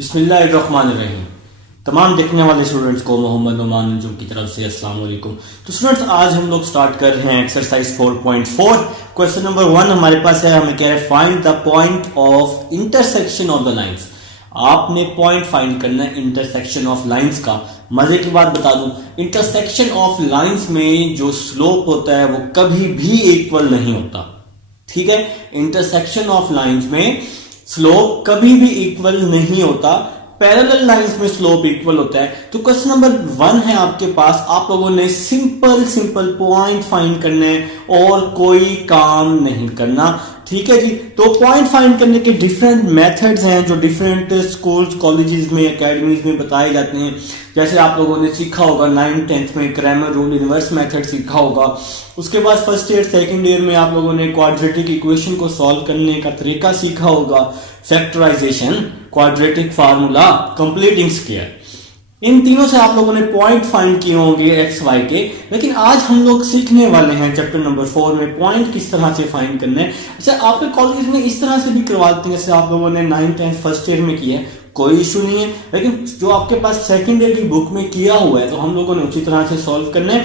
बिस्मिल्लाहिर्रहमानिर्रहीम। तमाम देखने वाले स्टूडेंट्स को मोहम्मद नुमान अंजुम की तरफ से अस्सलाम वालेकुम। तो स्टूडेंट्स, आज हम लोग स्टार्ट कर रहे हैं एक्सरसाइज 4.4। क्वेश्चन नंबर 1 हमारे पास है। हमें कह रहे हैं find the point of intersection of the lines. आपने पॉइंट फाइंड करना है इंटरसेक्शन ऑफ लाइंस का। मजे की बात बता दूं, इंटरसेक्शन ऑफ लाइंस में जो स्लोप होता है वो कभी भी इक्वल नहीं होता। ठीक है, इंटरसेक्शन ऑफ लाइंस में स्लोप कभी भी इक्वल नहीं होता। पैरेलल लाइंस में स्लोप इक्वल होता है। तो क्वेश्चन नंबर 1 है आपके पास। आप लोगों ने सिंपल पॉइंट फाइंड करने हैं और कोई काम नहीं करना। ठीक है जी। तो पॉइंट फाइंड करने के डिफरेंट मेथड्स हैं जो डिफरेंट स्कूल्स, कॉलेजेस में, एकेडमीज में बताए जाते हैं। जैसे आप लोगों ने सीखा होगा 9th 10th में क्रैमर रूल इनवर्स मेथड सीखा होगा। उसके बाद फर्स्ट ईयर सेकंड ईयर में आप लोगों ने क्वाड्रेटिक इक्वेशन को सॉल्व करने का तरीका सीखा होगा, factorization, quadratic formula, completing square. इन तीनों से आप लोगों ने पॉइंट फाइंड किए होंगे एक्स वाई के। लेकिन आज हम लोग सीखने वाले हैं चैप्टर नंबर 4 में पॉइंट किस तरह से फाइंड करने हैं। अच्छा, आपके कॉलेज में इस तरह से भी करवाते हैं जैसे आप लोगों ने 9th 10th फर्स्ट ईयर में किया है, कोई इशू नहीं है। लेकिन जो आपके पास सेकंड ईयर की बुक में किया हुआ है तो हम लोगों ने उसी तरह से सॉल्व करना है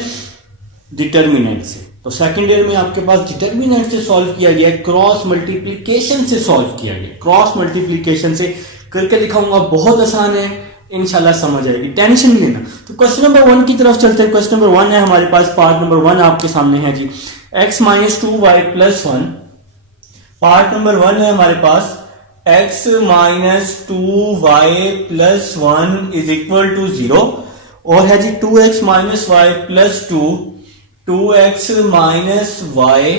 डिटर्मिनेंट से। तो सेकंड ईयर में आपके पास डिटर्मिनेंट से सॉल्व किया गया, क्रॉस मल्टीप्लीकेशन से सॉल्व किया गया। क्रॉस मल्टीप्लीकेशन से करके दिखाऊंगा, बहुत आसान है, इंशाल्लाह समझ आएगी, टेंशन नहीं लेना। तो क्वेश्चन नंबर 1 की तरफ चलते हैं। क्वेश्चन नंबर 1 है हमारे पास, पार्ट नंबर 1 आपके सामने है जी। x minus 2y plus 1। Part number 1 है हमारे पास, x minus 2y plus 1 is equal to 0। और है जी 2x minus y plus 2, 2x minus y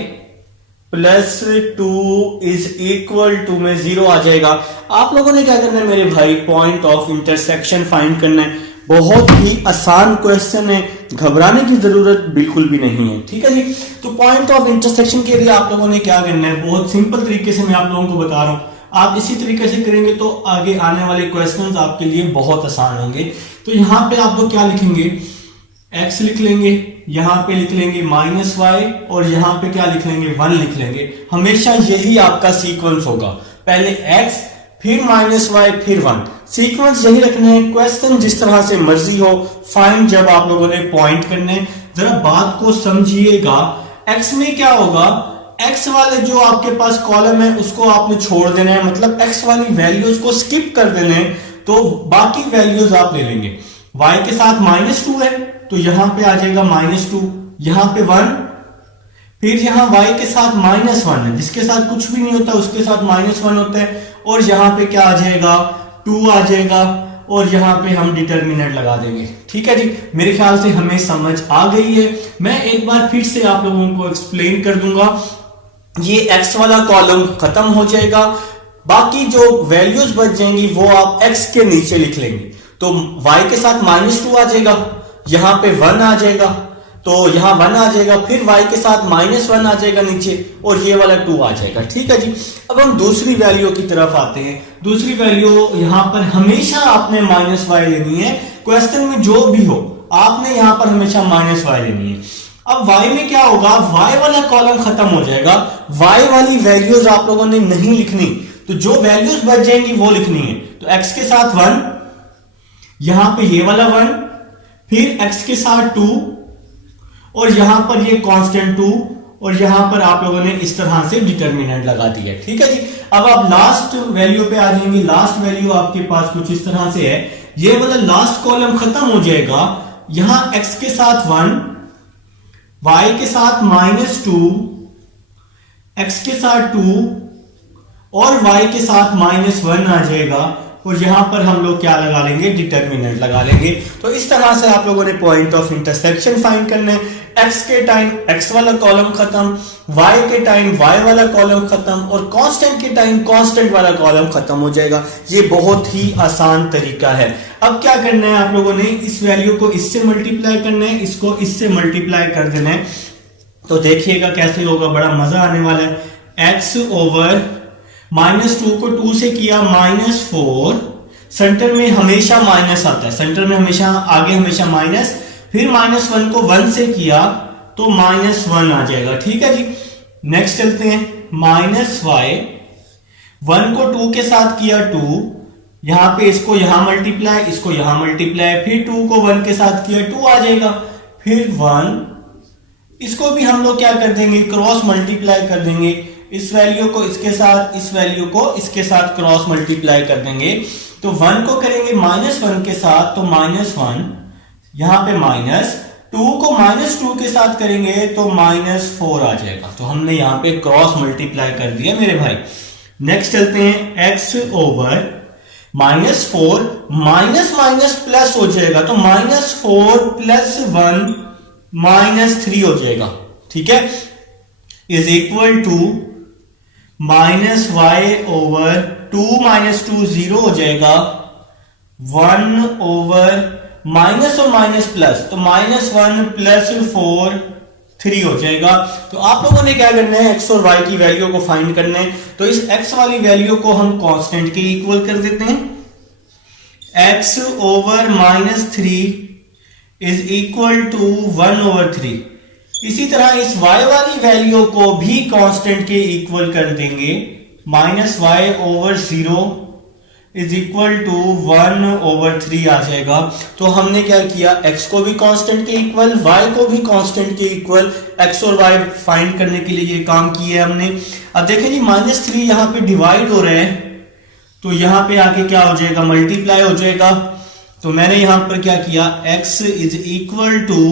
plus 2 is equal to में 0 आ जाएगा। आप लोगों ने क्या करना है मेरे भाई, पॉइंट ऑफ इंटरसेक्शन फाइंड करना है। बहुत ही आसान क्वेश्चन है, घबराने की जरूरत बिल्कुल भी नहीं है। ठीक है जी। तो पॉइंट ऑफ इंटरसेक्शन के लिए आप लोगों ने क्या करना है, बहुत सिंपल तरीके से मैं आप लोगों को बता रहा हूं। आप इसी तरीके से करेंगे तो आगे आने वाले क्वेश्चंस आपके लिए बहुत आसान होंगे। तो यहां पे आप लोग क्या लिखेंगे, x लिख लेंगे, यहां पे लिख लेंगे माइनस वाई, और यहां पे क्या लिख लेंगे, 1 लिख लेंगे। हमेशा यही आपका सीक्वेंस होगा, पहले x फिर माइनस वाई फिर 1। सीक्वेंस यही रखना है। क्वेश्चन जिस तरह से मर्जी हो, फाइंड जब आप लोगों ने पॉइंट करने, जरा बात को समझिएगा। x में क्या होगा, x वाले जो आपके पास कॉलम है उसको आपने छोड़ देना है, मतलब x वाली वैल्यूज को स्किप कर देना है, तो बाकी वैल्यूज आप ले लेंगे। y के साथ -2 है तो यहां पे आ जाएगा -2, यहां पे 1, फिर यहां y के साथ -1 है, जिसके साथ कुछ भी नहीं होता उसके साथ -1 होता है, और यहां पे क्या आ जाएगा, 2 आ जाएगा, और यहां पे हम डिटर्मिनेंट लगा देंगे। ठीक है जी, मेरे ख्याल से हमें समझ आ गई है। मैं एक बार फिर से आप लोगों को एक्सप्लेन कर दूंगा। ये x वाला कॉलम खत्म हो जाएगा, बाकी जो वैल्यूज बच जाएंगी वो आप x के नीचे लिख लेंगे। तो y के साथ -2 आ जाएगा, यहां पे 1 आ जाएगा, तो यहां 1 आ जाएगा, फिर y के साथ -1 आ जाएगा नीचे, और ये वाला 2 आ जाएगा। ठीक है जी। अब हम दूसरी वैल्यू की तरफ आते हैं। दूसरी वैल्यू यहां पर हमेशा आपने -y लेनी है। क्वेश्चन में जो भी हो आपने यहां पर हमेशा -y लेनी है। अब y में क्या होगा, y वाला कॉलम खत्म हो जाएगा, y वाली वैल्यूज आप लोगों ने नहीं लिखनी, तो जो वैल्यूज बच जाएंगी वो लिखनी है। तो x के साथ 1, यहां पे ये वाला 1, फिर x के साथ 2, और यहां पर ये कांस्टेंट 2, और यहां पर आप लोगों ने इस तरह से डिटर्मिनेंट लगा दिया। ठीक है जी। अब आप लास्ट वैल्यू पे आ जाएंगे। लास्ट वैल्यू आपके पास कुछ इस तरह से है, ये वाला लास्ट कॉलम खत्म हो जाएगा, यहां x के साथ 1, y के साथ -2, x के साथ 2, और y के साथ -1 आ जाएगा, और यहां पर हम लोग क्या लगा लेंगे, डिटर्मिनेंट लगा लेंगे। तो इस तरह से आप लोगों ने पॉइंट ऑफ इंटरसेक्शन फाइंड करना है। x के टाइम x वाला कॉलम खत्म, y के टाइम y वाला कॉलम खत्म, और कांस्टेंट के टाइम कांस्टेंट वाला कॉलम खत्म हो जाएगा। ये बहुत ही आसान तरीका है। अब क्या करना है आप लोगों ने, इस वैल्यू को इससे मल्टीप्लाई करना है, इसको इससे मल्टीप्लाई कर देना है। तो देखिएगा कैसे होगा, बड़ा मजा आने वाला है। x ओवर -2 को 2 से किया -4, सेंटर में हमेशा माइनस आता है, सेंटर में हमेशा आगे हमेशा माइनस, फिर -1 को 1 से किया तो -1 आ जाएगा। ठीक है जी। नेक्स्ट चलते हैं, -y, 1 को 2 के साथ किया 2, यहाँ पे इसको यहां मल्टीप्लाई, इसको यहां मल्टीप्लाई, फिर 2 को 1 के साथ किया 2 आ जाएगा, फिर 1, इसको भी हम लोग क्या कर देंगे क्रॉस मल्टीप्लाई कर देंगे, इस वैल्यू को इसके साथ, इस वैल्यू को इसके साथ क्रॉस मल्टीप्लाई कर देंगे। तो 1 को करेंगे -1 के साथ तो -1, यहां पे माइनस 2 को -2 के साथ करेंगे तो -4 आ जाएगा। तो हमने यहां पे क्रॉस मल्टीप्लाई कर दिया मेरे भाई। नेक्स्ट चलते हैं, x over -4 minus minus plus हो जाएगा, तो -4 प्लस 1 -3 हो जाएगा, ठीक है, is equal to -y over 2 -2 0 हो जाएगा, 1 ओवर माइनस और माइनस प्लस, तो -1 प्लस 4 3 हो जाएगा। तो आप लोगों ने क्या करना है, x और y की वैल्यू को फाइंड करना है। तो इस x वाली वैल्यू को हम कांस्टेंट के इक्वल कर देते हैं, x over -3 is equal to 1 over 3। इसी तरह इस y वाली वैल्यू को भी कांस्टेंट के इक्वल कर देंगे, -y over 0 is equal to 1 over 3 आ जाएगा। तो हमने क्या किया, x को भी कांस्टेंट के इक्वल, y को भी कांस्टेंट के इक्वल, x और y फाइंड करने के लिए ये काम किया है हमने। अब देखें जी -3 यहां पे डिवाइड हो रहे हैं, तो यहां पे आके क्या हो जाएगा, मल्टीप्लाई हो जाएगा। तो मैंने यहां पर क्या किया, x is equal to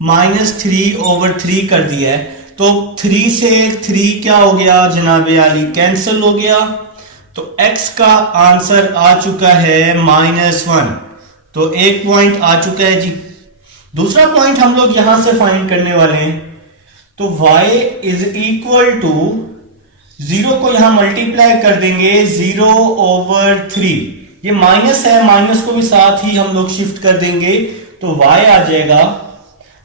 -3 over 3 कर दिया है। तो 3 से 3 क्या हो गया जनाबे आली, कैंसिल हो गया। तो x का आंसर आ चुका है -1, तो एक पॉइंट आ चुका है जी। दूसरा पॉइंट हम लोग यहां से फाइंड करने वाले हैं, तो y इज इक्वल टू 0 को यहां मल्टीप्लाई कर देंगे, 0 ओवर 3, ये माइनस है, माइनस को भी साथ ही हम लोग शिफ्ट कर देंगे, तो y आ जाएगा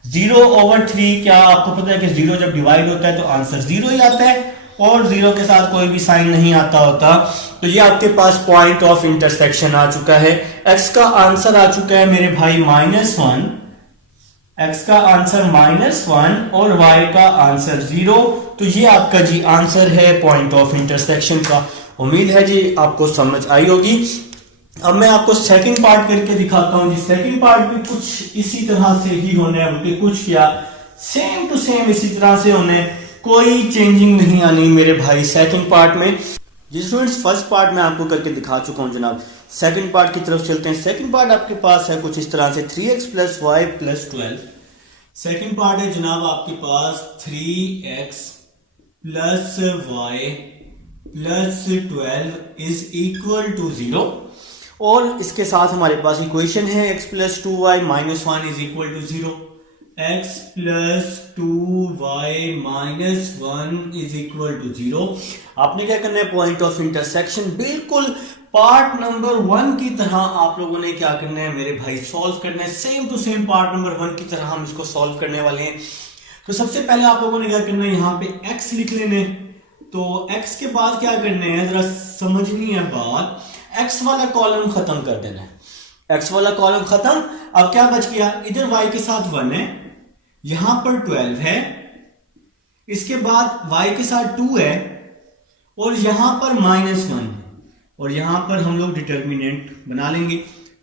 0 ओवर 3। क्या आपको पता है कि 0 जब डिवाइड होता है तो आंसर 0 ही आता है, और 0 के साथ कोई भी साइन नहीं आता होता। तो ये आपके पास पॉइंट ऑफ इंटरसेक्शन आ चुका है। x का आंसर आ चुका है मेरे भाई -1, x का आंसर -1 और y का आंसर 0। तो ये आपका जी आंसर है पॉइंट ऑफ इंटरसेक्शन का। उम्मीद है जी आपको समझ आई होगी। अब मैं आपको सेकंड पार्ट करके दिखाता हूं जी। सेकंड पार्ट भी कुछ इसी तरह से ही होने है, बल्कि कुछ क्या सेम टू सेम इसी तरह से होने, कोई चेंजिंग नहीं आनी मेरे भाई सेकंड पार्ट में। जी स्टूडेंट्स, फर्स्ट पार्ट मैं आपको करके दिखा चुका हूं जनाब। सेकंड पार्ट की तरफ चलते हैं। सेकंड पार्ट आपके पास है कुछ इस तरह से 3x plus y plus 12। Second part है जनाब आपके पास 3x plus y plus 12 is equal to 0, और इसके साथ हमारे पास इक्वेशन है x plus 2y minus 1 is equal to 0, x plus 2y minus 1 is equal to 0। आपने क्या करना है, पॉइंट ऑफ इंटरसेक्शन बिल्कुल पार्ट नंबर 1 की तरह आप लोगों ने क्या करना है मेरे भाई, सॉल्व करना है। Same to same part number 1 की तरह हम इसको सॉल्व करने वाले हैं। तो सबसे पहले आप लोगों ने क्या करना है, यहाँ पे x लिख लेने। तो x के बाद क्या करना है, जरा समझनी है बात, x वाला कॉलम खत्म कर देना है। x वाला कॉलम खत्म। अब क्या बच गया, इधर y के साथ 1 है, यहां पर 12 है, इसके बाद y के साथ 2 है, और यहां पर -1 है, और यहां पर हम लोग डिटर्मिनेंट बना लेंगे।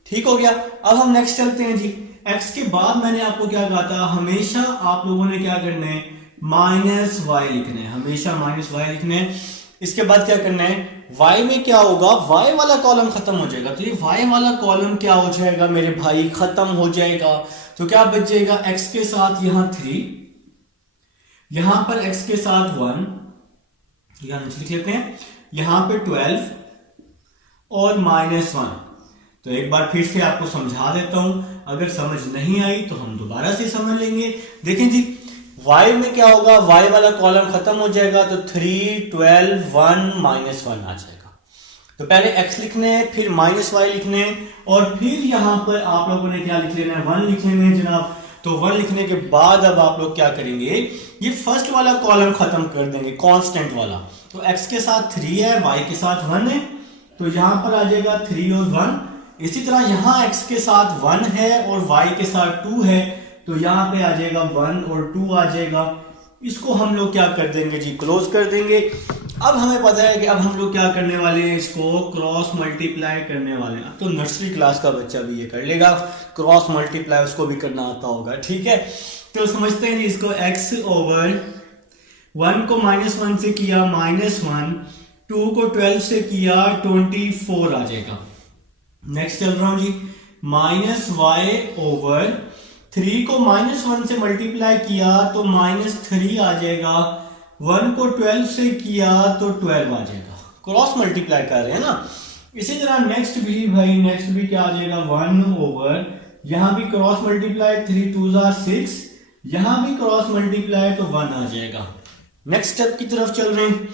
ठीक हो गया। अब हम नेक्स्ट चलते हैं जी। x के बाद मैंने आपको क्या कहा था, हमेशा आप लोगों ने क्या करना है, -y लिखना है, हमेशा -y लिखना है। इसके बाद क्या करना है, y में क्या होगा, y वाला कॉलम खत्म हो जाएगा। तो ये y वाला कॉलम क्या हो जाएगा मेरे भाई, खत्म हो जाएगा। तो क्या बच जाएगा, x के साथ यहां 3, यहां पर x के साथ 1, यहां नीचे लिख लेते हैं, यहां पे 12 और -1। तो एक बार फिर से आपको समझा देता हूं, अगर समझ नहीं आई तो हम दोबारा से समझ लेंगे। देखें जी, y में क्या होगा, y वाला कॉलम खत्म हो जाएगा, तो 3, 12, 1, -1 आ जाएगा। तो पहले x लिखने हैं, फिर -y लिखने हैं, और फिर यहां पर आप लोगों ने क्या लिख लेना है, 1 लिख लेना है जनाब। तो 1 लिखने के बाद अब आप लोग क्या करेंगे, ये फर्स्ट वाला कॉलम खत्म कर देंगे, कांस्टेंट वाला। तो x के साथ 3 है, y के साथ 1 है, तो यहां पर आ जाएगा 3 और 1। इसी तरह यहां x के साथ 1 है और y के साथ 2 है, तो यहां पे आ जाएगा 1 और 2 आ जाएगा। इसको हम लोग क्या कर देंगे जी, क्लोज कर देंगे। अब हमें पता है कि अब हम लोग क्या करने वाले हैं, इसको क्रॉस मल्टीप्लाई करने वाले हैं। अब तो नर्सरी क्लास का बच्चा भी ये कर लेगा, क्रॉस मल्टीप्लाई उसको भी करना आता होगा, ठीक है। तो समझते हैं जी इसको, x ओवर 1 को -1 से किया -1, 2 को 12 से किया 24 आ जाएगा। नेक्स्ट चल रहा हूं जी, -y ओवर 3 को -1 से मल्टीप्लाई किया तो -3 आ जाएगा, 1 को 12 से किया तो 12 आ जाएगा। क्रॉस मल्टीप्लाई कर रहे हैं ना। इसी तरह नेक्स्ट भी क्या आ जाएगा, 1 ओवर, यहां भी क्रॉस मल्टीप्लाई, 3 2 6, यहां भी क्रॉस मल्टीप्लाई तो 1 आ जाएगा। नेक्स्ट स्टेप की तरफ चल रहे हैं,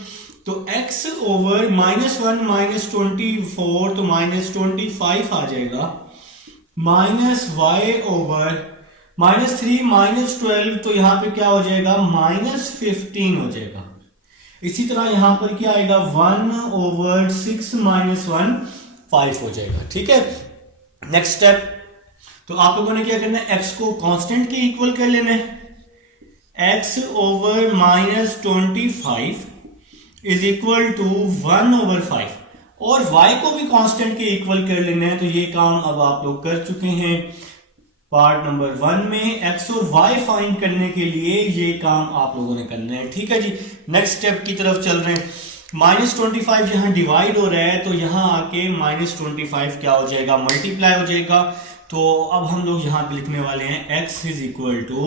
तो x ओवर -1 -24 तो -25 आ जाएगा, y ओवर -3 -12 तो यहां पे क्या हो जाएगा, -15 हो जाएगा। इसी तरह यहां पर क्या आएगा, 1 ओवर 6 -1 5 हो जाएगा, ठीक है। नेक्स्ट स्टेप, तो आप लोगों ने क्या करना है, x को कांस्टेंट के इक्वल कर लेना है। x over -25 is equal to 1 over 5, और y को भी कांस्टेंट के इक्वल कर लेना है। तो ये काम अब आप लोग कर चुके हैं पार्ट नंबर 1 में। x और y फाइंड करने के लिए ये काम आप लोगों ने करना है, ठीक है जी। नेक्स्ट स्टेप की तरफ चल रहे हैं, -25 यहां डिवाइड हो रहा है, तो यहां आके -25 क्या हो जाएगा, मल्टीप्लाई हो जाएगा। तो अब हम लोग यहां पे लिखने वाले हैं x is equal to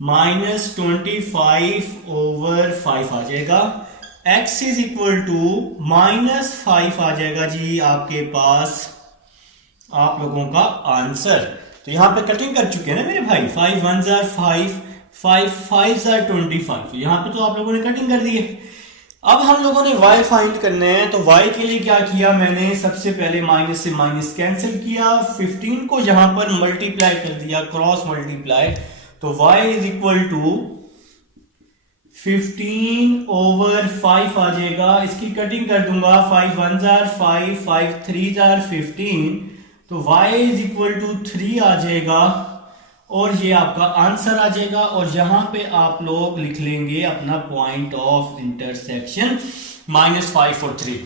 -25 over 5 आ जाएगा, x इज इक्वल टू -5 आ जाएगा जी आपके पास आप लोगों का आंसर। तो यहां पे कटिंग कर चुके हैं ना मेरे भाई, 5 1 जार 5, 5 5 जार 25, तो यहां पे तो आप लोगों ने कटिंग कर दी है। अब हम लोगों ने y फाइंड करने हैं, तो y के लिए क्या किया मैंने, सबसे पहले माइनस से माइनस कैंसिल किया, 15 को यहां पर मल्टीप्लाई कर दिया, क्रॉस मल्टीप्लाई, तो y is equal to 15 over 5 आ जाएगा। इसकी कटिंग कर दूंगा, 5 1 जार 5, 5 3 जार 15, तो y इज इक्वल टू 3 आ जाएगा, और ये आपका आंसर आ जाएगा। और यहां पे आप लोग लिख लेंगे अपना पॉइंट ऑफ इंटरसेक्शन -5 और 3।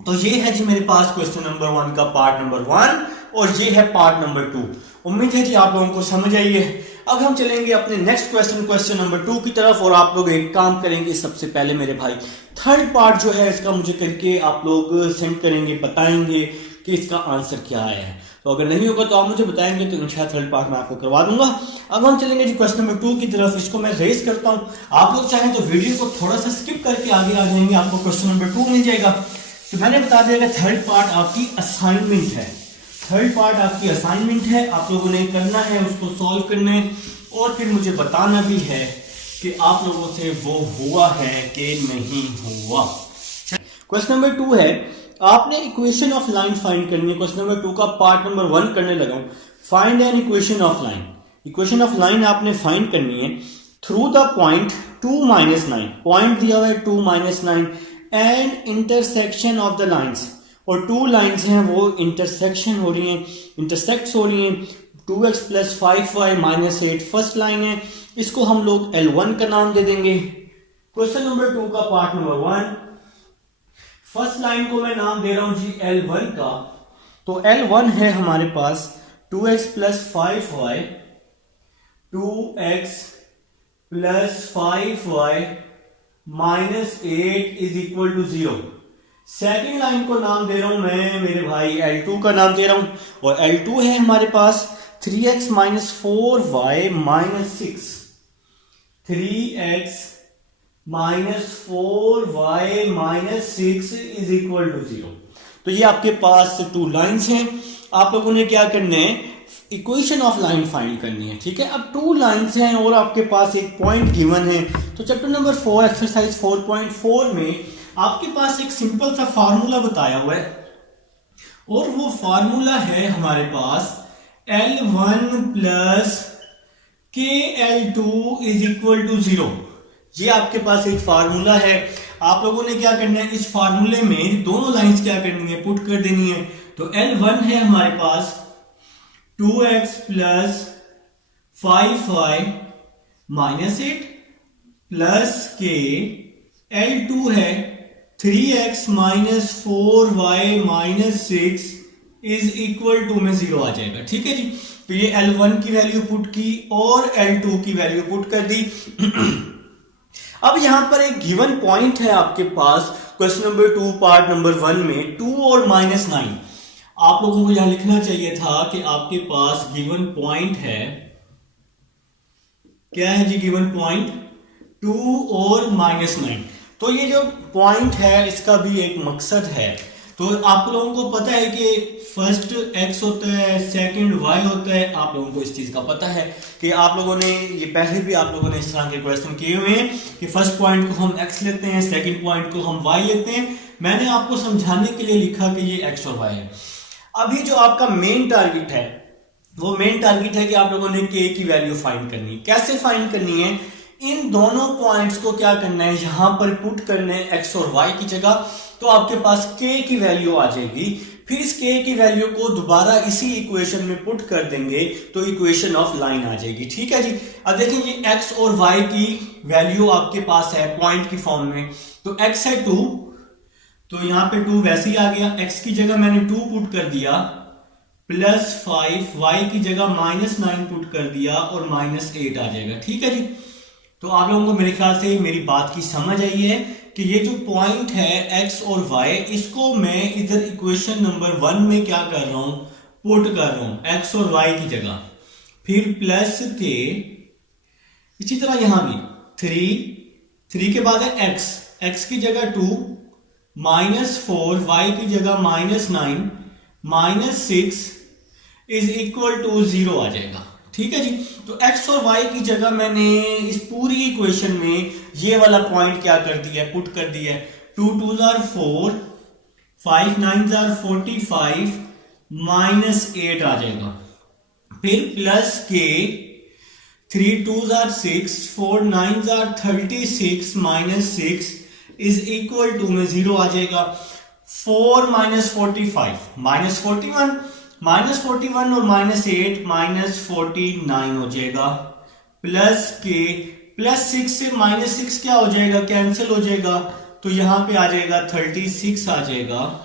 तो ये है जी मेरे पास क्वेश्चन नंबर 1 का पार्ट नंबर 1, और ये है पार्ट नंबर 2। उम्मीद है जी आप लोगों को समझ आई है। अब हम चलेंगे अपने नेक्स्ट क्वेश्चन नंबर 2 की तरफ, और आप लोग एक काम करेंगे, सबसे पहले मेरे भाई थर्ड पार्ट जो है इसका मुझे करके आप लोग सेंड करेंगे, बताएंगे कि इसका आंसर क्या आया है। तो अगर नहीं होगा तो आप मुझे बताएंगे, तो इंशाल्लाह थर्ड पार्ट में आपको करवा दूंगा। अब हम चलेंगे जी क्वेश्चन नंबर 2 की तरफ। इसको मैं रेस करता हूं, आप लोग चाहें तो वीडियो को थोड़ा सा स्किप करके आगे आ जाएंगे, आपको क्वेश्चन नंबर 2 मिल जाएगा। तो मैंने बता दिया कि थर्ड पार्ट आपकी असाइनमेंट है, थर्ड पार्ट आपकी असाइनमेंट है, आप लोगों ने करना है, उसको सॉल्व करना है, और फिर मुझे बताना भी है कि आप लोगों से वो हुआ है कि नहीं हुआ। क्वेश्चन नंबर 2 है, आपने इक्वेशन ऑफ लाइन फाइंड करनी है। क्वेश्चन नंबर 2 का पार्ट नंबर 1 करने लगा हूं, find an equation of line. Equation of line आपने फाइंड करनी है थ्रू द पॉइंट 2 -9, पॉइंट दिया हुआ है 2 -9, and intersection of the lines, और 2 लाइंस हैं वो इंटरसेक्शन हो रही हैं, इंटरसेक्ट हो रही हैं। 2x + 5y - 8 फर्स्ट लाइन है, इसको हम लोग L1 का नाम दे देंगे। क्वेश्चन नंबर 2 का पार्ट नंबर 1, फर्स्ट लाइन को मैं नाम दे रहा हूं जी L1 का। तो L1 है हमारे पास 2x + 5y, 2x + 5y - 8 is equal to 0। Second line को नाम दे रहा हूं मैं मेरे भाई L2 का नाम दे रहा हूं, और L2 है हमारे पास 3x - 4y - 6, 3x - 4y - 6 is equal to 0। तो ये आपके पास 2 लाइंस हैं, आप लोगों ने क्या करना है, इक्वेशन ऑफ लाइन फाइंड करनी है, ठीक है। अब 2 लाइंस हैं और आपके पास एक पॉइंट गिवन है। तो चैप्टर नंबर 4 एक्सरसाइज 4.4 में आपके पास एक सिंपल सा फार्मूला बताया हुआ है, और वो फार्मूला है हमारे पास L1 + KL2 is equal to 0। ये आपके पास एक फार्मूला है, आप लोगों ने क्या करना है, इस फार्मूले में दोनों लाइंस क्या करनी है, पुट कर देनी है। तो L1 है हमारे पास 2x + 5y - 8 + K L2 है 3x minus 4y minus 6 is equal to में 0 आ जाएगा। ठीक है जी, तो ये L1 की वैल्यू पुट की और L2 की वैल्यू पुट कर दी। अब यहां पर एक गिवन पॉइंट है आपके पास क्वेश्चन नंबर 2 पार्ट नंबर 1 में 2 और -9। आप लोगों को यहां लिखना चाहिए था कि आपके पास गिवन पॉइंट है, क्या है जी गिवन पॉइंट 2 और -9। तो ये जो पॉइंट है इसका भी एक मकसद है। तो आप लोगों को पता है कि फर्स्ट x होता है, सेकंड y होता है। आप लोगों को इस चीज का पता है कि आप लोगों ने ये पहले भी आप लोगों ने इस तरह के क्वेश्चन किए हुए हैं कि फर्स्ट पॉइंट को हम x लेते हैं, सेकंड पॉइंट को हम y लेते हैं। मैंने आपको समझाने के लिए लिखा कि ये x और y है। अभी जो आपका मेन टारगेट है वो मेन टारगेट है कि आप लोगों ने k की वैल्यू फाइंड करनी है। कैसे फाइंड करनी है? इन दोनों पॉइंट्स को क्या करना है, यहां पर पुट करना है x और y की जगह, तो आपके पास k की वैल्यू आ जाएगी। फिर इस k की वैल्यू को दोबारा इसी इक्वेशन में पुट कर देंगे तो इक्वेशन ऑफ लाइन आ जाएगी। ठीक है जी। अब देखिए ये x और y की वैल्यू आपके पास है पॉइंट की फॉर्म में, तो x है 2, तो यहां पे 2 वैसे ही आ गया, x की जगह मैंने 2 पुट कर दिया, +5, y की जगह -9 पुट कर दिया और -8 आ जाएगा। ठीक है जी। तो आप लोगों को मेरे ख्याल से मेरी बात की समझ आई है कि ये जो पॉइंट है x और y, इसको मैं इधर इक्वेशन नंबर 1 में क्या कर रहा हूं, पुट कर रहा हूं x और y की जगह। फिर प्लस के, इसी तरह यहां भी 3 के बाद है x की जगह 2, -4, y की जगह -9, -6 इज इक्वल टू 0 आ जाएगा। ठीक है जी। तो x और y की जगह मैंने इस पूरी इक्वेशन में ये वाला पॉइंट क्या कर दिया, पुट कर दिया है। 2 2 are 4, 5 9 are 45, -8 आ जाएगा। फिर प्लस के 3 2 are 6, 4 9 are 36, -6 is equal to में 0 आ जाएगा। 4 -45 -41, -41 और -8 -49 हो जाएगा। प्लस के +6 से -6 क्या हो जाएगा, कैंसिल हो जाएगा, तो यहां पे आ जाएगा 36 आ जाएगा।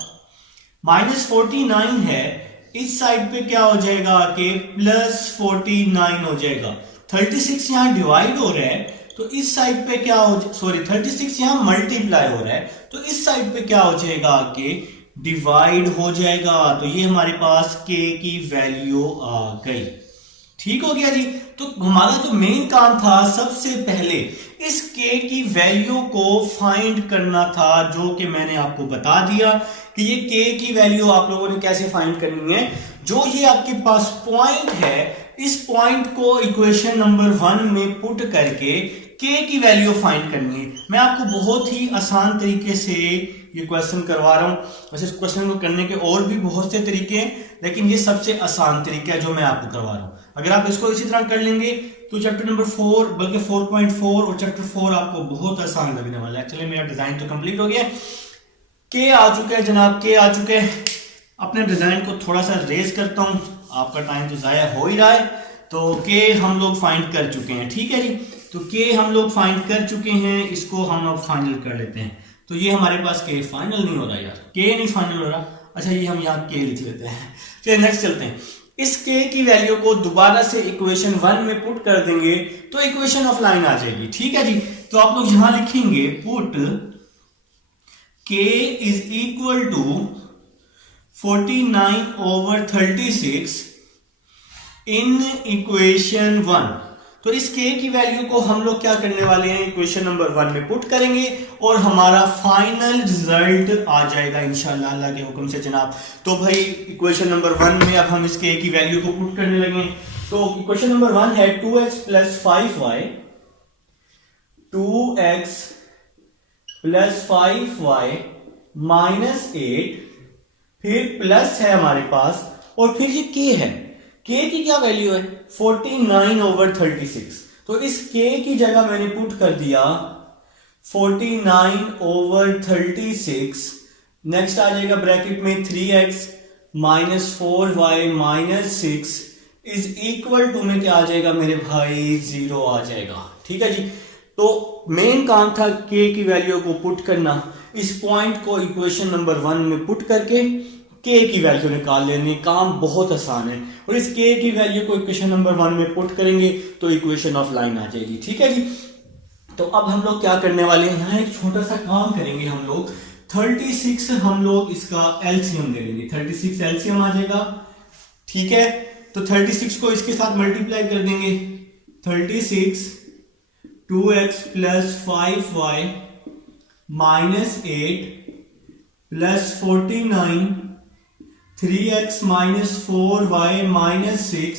-49 है, इस साइड पे क्या हो जाएगा कि +49 हो जाएगा। 36 यहां डिवाइड हो रहा है तो इस साइड पे क्या हो, सॉरी 36 यहां मल्टीप्लाई हो रहा है तो इस साइड पे क्या हो जाएगा कि डिवाइड हो जाएगा। तो ये हमारे पास k की वैल्यू आ गई। ठीक हो गया जी। तो हमारा जो मेन काम था सबसे पहले इस k की वैल्यू को फाइंड करना था, जो कि मैंने आपको बता दिया कि ये k की वैल्यू आप लोगों ने कैसे फाइंड करनी है। जो ये आपके पास पॉइंट है, इस पॉइंट को इक्वेशन नंबर 1 में पुट करके k की वैल्यू फाइंड करनी है। मैं आपको बहुत ही आसान तरीके से ये क्वेश्चन करवा रहा हूं। वैसे इस क्वेश्चन को करने के और भी बहुत से तरीके हैं, लेकिन ये सबसे आसान तरीका है जो मैं आपको करवा रहा हूं। अगर आप इसको इसी तरह कर लेंगे तो चैप्टर नंबर 4 बल्कि 4.4 और चैप्टर 4 आपको बहुत आसान लगने वाला है। चलिए मेरा डिजाइन तो कंप्लीट हो गया, के आ चुका है जनाब, के आ चुके हैं। अपने डिजाइन को थोड़ा सा रेज करता हूं, आपका टाइम तो जाया हो ही रहा है। तो के हम लोग फाइंड कर चुके हैं। ठीक है जी। तो के हम लोग फाइंड कर चुके हैं, इसको हम लोग फाइनल कर लेते हैं। तो ये हमारे पास के फाइनल नहीं हो रहा यार, के नहीं फाइनल हो रहा। अच्छा ये हम यहाँ के लिख लेते हैं। चलिए नेक्स्ट चलते हैं। इस के की वैल्यू को दोबारा से इक्वेशन 1 में पुट कर देंगे तो इक्वेशन ऑफ लाइन आ जाएगी। ठीक है जी। तो आप लोग यहां लिखेंगे put k is equal to 49/36 in equation 1। तो इस k की वैल्यू को हम लोग क्या करने वाले हैं, इक्वेशन नंबर 1 में पुट करेंगे और हमारा फाइनल रिजल्ट आ जाएगा इंशाल्लाह अल्लाह के हुक्म से जनाब। तो भाई इक्वेशन नंबर 1 में अब हम इस k की वैल्यू को पुट करने लगे। तो इक्वेशन नंबर 1 है 2x + 5y, 2x + 5y -8, फिर प्लस है हमारे पास और फिर ये k है। k की क्या वैल्यू है, 49/36। तो इस k की जगह मैंने पुट कर दिया 49/36। नेक्स्ट आ जाएगा ब्रैकेट में 3x - 4y - 6 is equal to में क्या आ जाएगा मेरे भाई, 0 आ जाएगा। ठीक है जी। तो मेन काम था के की वैल्यू को पुट करना, इस पॉइंट को इक्वेशन नंबर 1 में पुट करके के की वैल्यू निकाल लेनी। काम बहुत आसान है, और इस के की वैल्यू को इक्वेशन नंबर 1 में पुट करेंगे तो इक्वेशन ऑफ लाइन आ जाएगी। ठीक है जी। तो अब हम लोग क्या करने वाले हैं, यहाँ एक छोटा सा काम करेंगे हम लोग। 36 हम लोग इसका एलसीएम ले लेंगे, 36 एलसीएम आ जाएगा। ठीक है, तो 36 को इसके साथ मल्टीप्लाई कर देंगे। 36 2x plus 5y minus 8 plus 49 3x minus 4y minus 6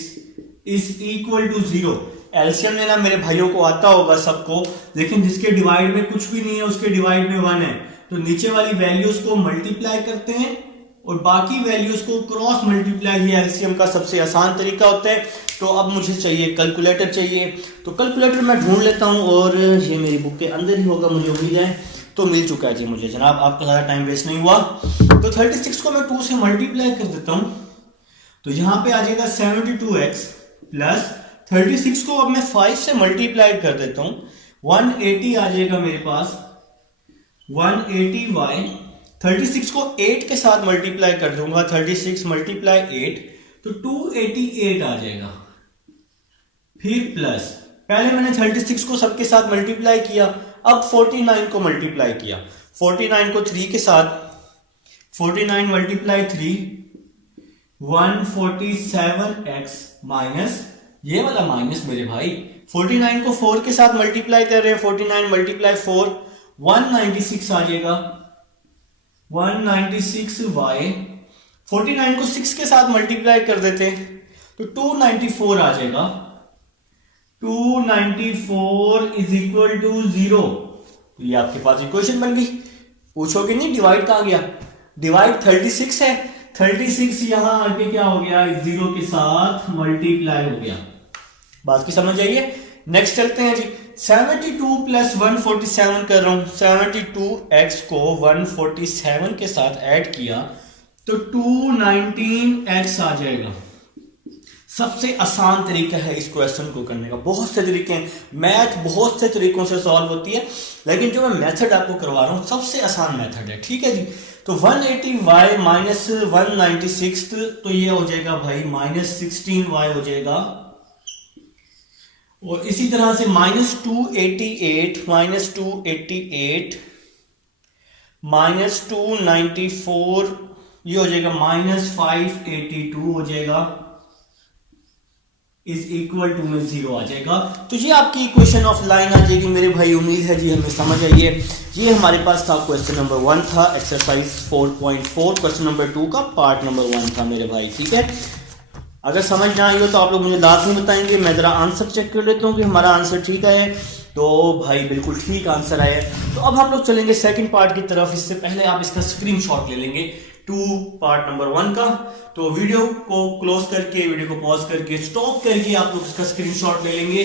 is equal to 0। LCM लेना मेरे भाइयों को आता होगा सबको, लेकिन जिसके डिवाइड में कुछ भी नहीं है उसके डिवाइड में 1 है, तो नीचे वाली वैल्यूज को मल्टीप्लाई करते हैं और बाकी वैल्यूज को क्रॉस मल्टीप्लाई। ये एलसीएम का सबसे आसान तरीका होता है। तो अब मुझे चाहिए कैलकुलेटर चाहिए, तो कैलकुलेटर मैं ढूंढ लेता हूं, और ये मेरी बुक के अंदर ही होगा मुझे उम्मीद है। तो मिल चुका है जी मुझे जनाब, आपका ज़्यादा टाइम वेस्ट नहीं हुआ। तो 36 को मैं 2 से मल्टीप्लाई कर देता हूं, तो यहां पे आ जाएगा 72x प्लस 36 को अब मैं 5 से मल्टीप्लाई कर देता हूं, 180 आ जाएगा मेरे पास 180y। 36 को 8 के साथ मल्टीप्लाई कर दूंगा, 36 मल्टीप्लाई 8 तो 288 आ जाएगा। फिर प्लस, पहले मैंने 36 को सबके साथ मल्टीप्लाई किया, अब 49 को मल्टीप्लाई किया। 49 को 3 के साथ, 49 मल्टीप्लाई 3 147x माइनस, ये वाला माइनस मेरे भाई। 49 को 4 के साथ मल्टीप्लाई कर रहे हैं, 49 मल्टीप्लाई 4 196 आ जाएगा 196y। 49 को 6 के साथ मल्टीप्लाई कर देते हैं तो 294 आ जाएगा 294 इज इक्वल टू 0। तो ये आपके पास इक्वेशन बन गई। पूछोगे नहीं डिवाइड कहां गया, डिवाइड 36 है, 36 यहां आके क्या हो गया, 0 के साथ मल्टीप्लाई हो गया। बात की समझ आइए। नेक्स्ट चलते हैं जी। 72 प्लस 147 कर रहा हूं, 72x को 147 के साथ ऐड किया तो 219x आ जाएगा। सबसे आसान तरीका है इस क्वेश्चन को करने का। बहुत से तरीके हैं, मैथ बहुत से तरीकों से सॉल्व होती है, लेकिन जो मैं मेथड आपको करवा रहा हूं सबसे आसान मेथड है। ठीक है जी। तो 180y माइनस 196 तो ये हो जाएगा भाई माइनस 16y हो जाएगा, और इसी तरह से माइनस 288 माइनस 288 माइनस 294 ये हो जाएगा माइनस 582 हो जाएगा, इज इक्वल टू में 0 आ जाएगा। तो ये आपकी इक्वेशन ऑफ लाइन आ जाएगी मेरे भाई। उम्मीद है जी हमें समझ आई है। ये हमारे पास था क्वेश्चन नंबर 1 था, एक्सरसाइज 4.4 क्वेश्चन नंबर 2 का पार्ट नंबर 1 था मेरे भाई। ठीक है, अगर समझ ना आई हो तो आप लोग मुझे लाजमी बताएंगे। मैं जरा आंसर चेक कर लेता हूँ कि हमारा आंसर ठीक है। तो भाई बिल्कुल ठीक आंसर आया। तो अब हम लोग चलेंगे सेकंड पार्ट की तरफ। इससे पहले आप इसका स्क्रीनशॉट ले लेंगे 2 पार्ट नंबर 1 का। तो वीडियो को क्लोज करके, वीडियो को पॉज करके, स्टॉप करके आप लोग इसका स्क्रीनशॉट ले लेंगे।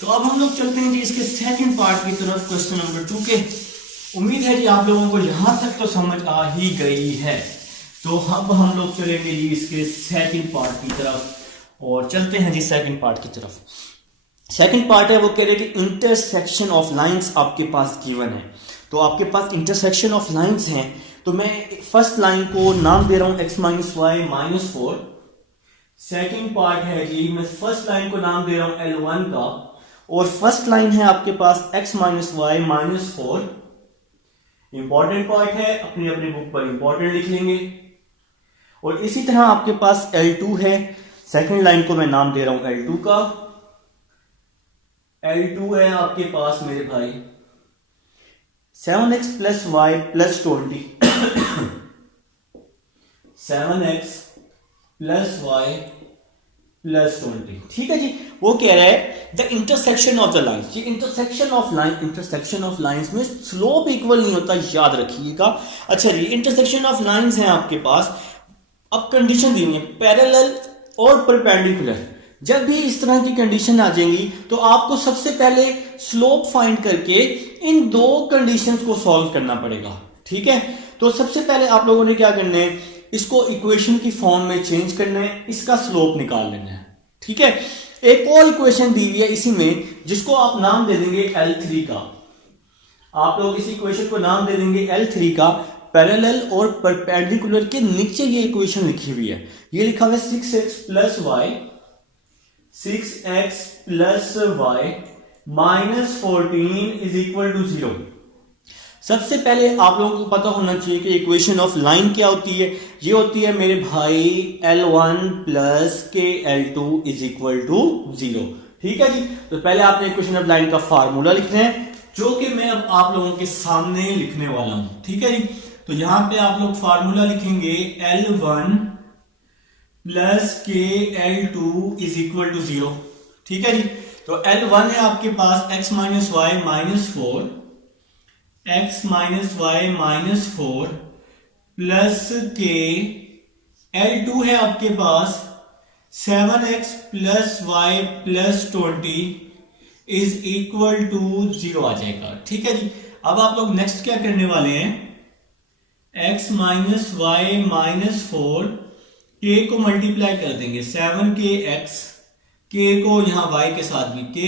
तो अब हम लोग चलते हैं जी इसके सेकंड पार्ट की तरफ, क्वेश्चन नंबर 2 के। उम्मीद है जी आप लोगों को यहां तक तो समझ आ ही गई है। तो अब हम लोग चलेंगे जी इसके सेकंड पार्ट की तरफ, और चलते हैं जी सेकंड पार्ट की तरफ। सेकंड पार्ट है, वो कह रहे थे इंटरसेक्शन ऑफ लाइंस आपके पास गिवन है। तो आपके पास इंटरसेक्शन ऑफ लाइंस हैं, तो मैं फर्स्ट लाइन को नाम दे रहा हूं x minus y minus 4। Second part है जी, मैं फर्स्ट लाइन को नाम दे रहा हूं L1 का, और फर्स्ट लाइन है आपके पास x minus y minus 4। Important part है, अपनी अपनी बुक पर इंपॉर्टेंट लिख लेंगे। और इसी तरह आपके पास L2 है, सेकंड लाइन को मैं नाम दे रहा हूं L2 का। L2 है आपके पास मेरे भाई 7x plus y plus 20 7x plus y plus 20। ठीक है जी। वो कह रहा है the intersection of the lines. ये इंटरसेक्शन ऑफ लाइंस में स्लोप इक्वल नहीं होता, याद रखिएगा। अच्छा जी, इंटरसेक्शन ऑफ लाइंस है आपके पास। अब कंडीशन दी हुई है पैरेलल और परपेंडिकुलर। जब भी इस तरह की कंडीशन आ जाएंगी तो आपको सबसे पहले स्लोप फाइंड करके इन दो कंडीशंस को सॉल्व करना पड़ेगा। ठीक है, तो सबसे पहले आप लोगों ने क्या करना है, इसको इक्वेशन की फॉर्म में चेंज करना है, इसका स्लोप निकाल लेना है। ठीक है, एक और इक्वेशन दी हुई है इसी में, जिसको आप नाम दे देंगे L3 का। आप लोग इस इक्वेशन को नाम दे देंगे L3 का। पैरेलल और परपेंडिकुलर के नीचे ये इक्वेशन लिखी हुई है, ये लिखा हुआ है 6x plus y minus 14 is equal to 0। सबसे पहले आप लोगों को पता होना चाहिए कि इक्वेशन ऑफ लाइन क्या होती है। ये होती है मेरे भाई L1 plus K L2 is equal to 0। ठीक है जी। तो पहले आपने इक्वेशन ऑफ लाइन का फार्मूला लिखना है, जो कि मैं अब आप लोगों के सामने लिखने वाला हूं। ठीक है जी। तो यहां पे आप लोग फार्मूला लिखेंगे L1 plus K L2 is equal to 0। ठीक है जी। तो L1 है आपके पास x minus y minus 4, x minus y minus 4 plus K. L2 है आपके पास 7x plus y plus 20 is equal to 0 आ जाएगा। ठीक है जी। अब आप लोग नेक्स्ट क्या करने वाले हैं, x minus y minus 4 k को मल्टीप्लाई कर देंगे 7kx, k को यहां y के साथ भी ky,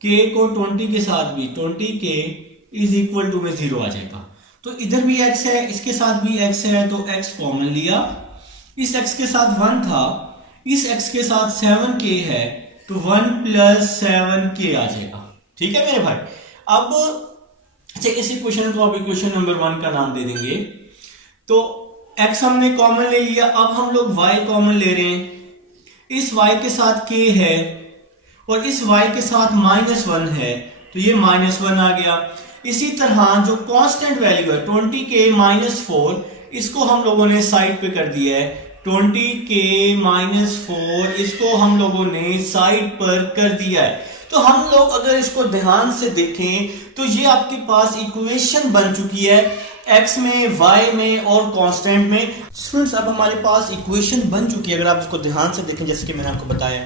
k को 20 के साथ भी 20k इज इक्वल टू में 0 आ जाएगा। तो इधर भी x है, इसके साथ भी x है, तो x कॉमन लिया, इस x के साथ 1 था, इस x के साथ 7k है, तो 1 प्लस 7k आ जाएगा। ठीक है मेरे भाई। अब अच्छा, इस इक्वेशन को आप इक्वेशन नंबर 1 का नाम दे देंगे। तो x हमने कॉमन ले लिया, अब हम लोग y कॉमन ले रहे हैं। इस y के साथ k है और इस y के साथ -1 है, तो ये -1 आ गया। इसी तरह जो कांस्टेंट वैल्यू है 20k -4, इसको हम लोगों ने साइड पे कर दिया है। 20k -4 इसको हम लोगों ने साइड पर कर दिया है। तो हम लोग अगर इसको ध्यान से देखें तो ये आपके पास इक्वेशन बन चुकी है x में, y में और कांस्टेंट में। स्टूडेंट्स अब हमारे पास इक्वेशन बन चुकी है, अगर आप इसको ध्यान से देखें, जैसे कि मैंने आपको बताया,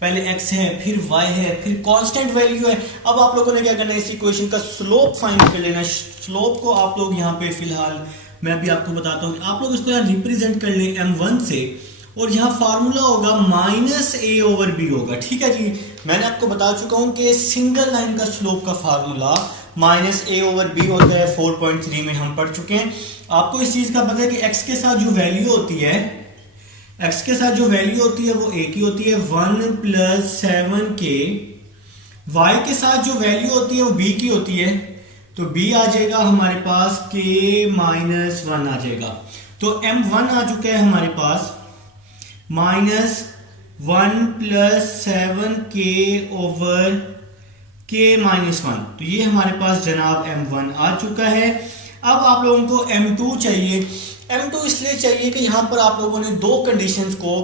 पहले x है, फिर y है, फिर कांस्टेंट वैल्यू है। अब आप लोगों ने क्या करना है, इस इक्वेशन का स्लोप फाइंड कर लेना है। स्लोप को आप लोग यहाँ पे फिलहाल मैं अभी आपको बताता हूँ, आप लोग इसको यहाँ रिप्रेजेंट कर लें m1 से, और यहाँ फार्मूला होगा -a/b होगा। ठीक है जी। मैंने आपको बता चुका हूँ कि सिंगल लाइन का स्लोप का फार्मूला -a/b होता है, 4.3 में हम पढ़ चुके हैं। आपको इस चीज का पता है कि x के साथ जो वैल्यू होती है, x के साथ जो वैल्यू होती है वो a की होती है 1 प्लस 7k, y के साथ जो वैल्यू होती है वो b की होती है, तो b आ जाएगा हमारे पास k -1 आ जाएगा। तो m1 आ चुका है हमारे पास -1 प्लस 7k ओवर k -1, तो ये हमारे पास जनाब m1 आ चुका है। अब आप लोगों को m2 चाहिए। m2 इसलिए चाहिए कि यहां पर आप लोगों ने दो कंडीशंस को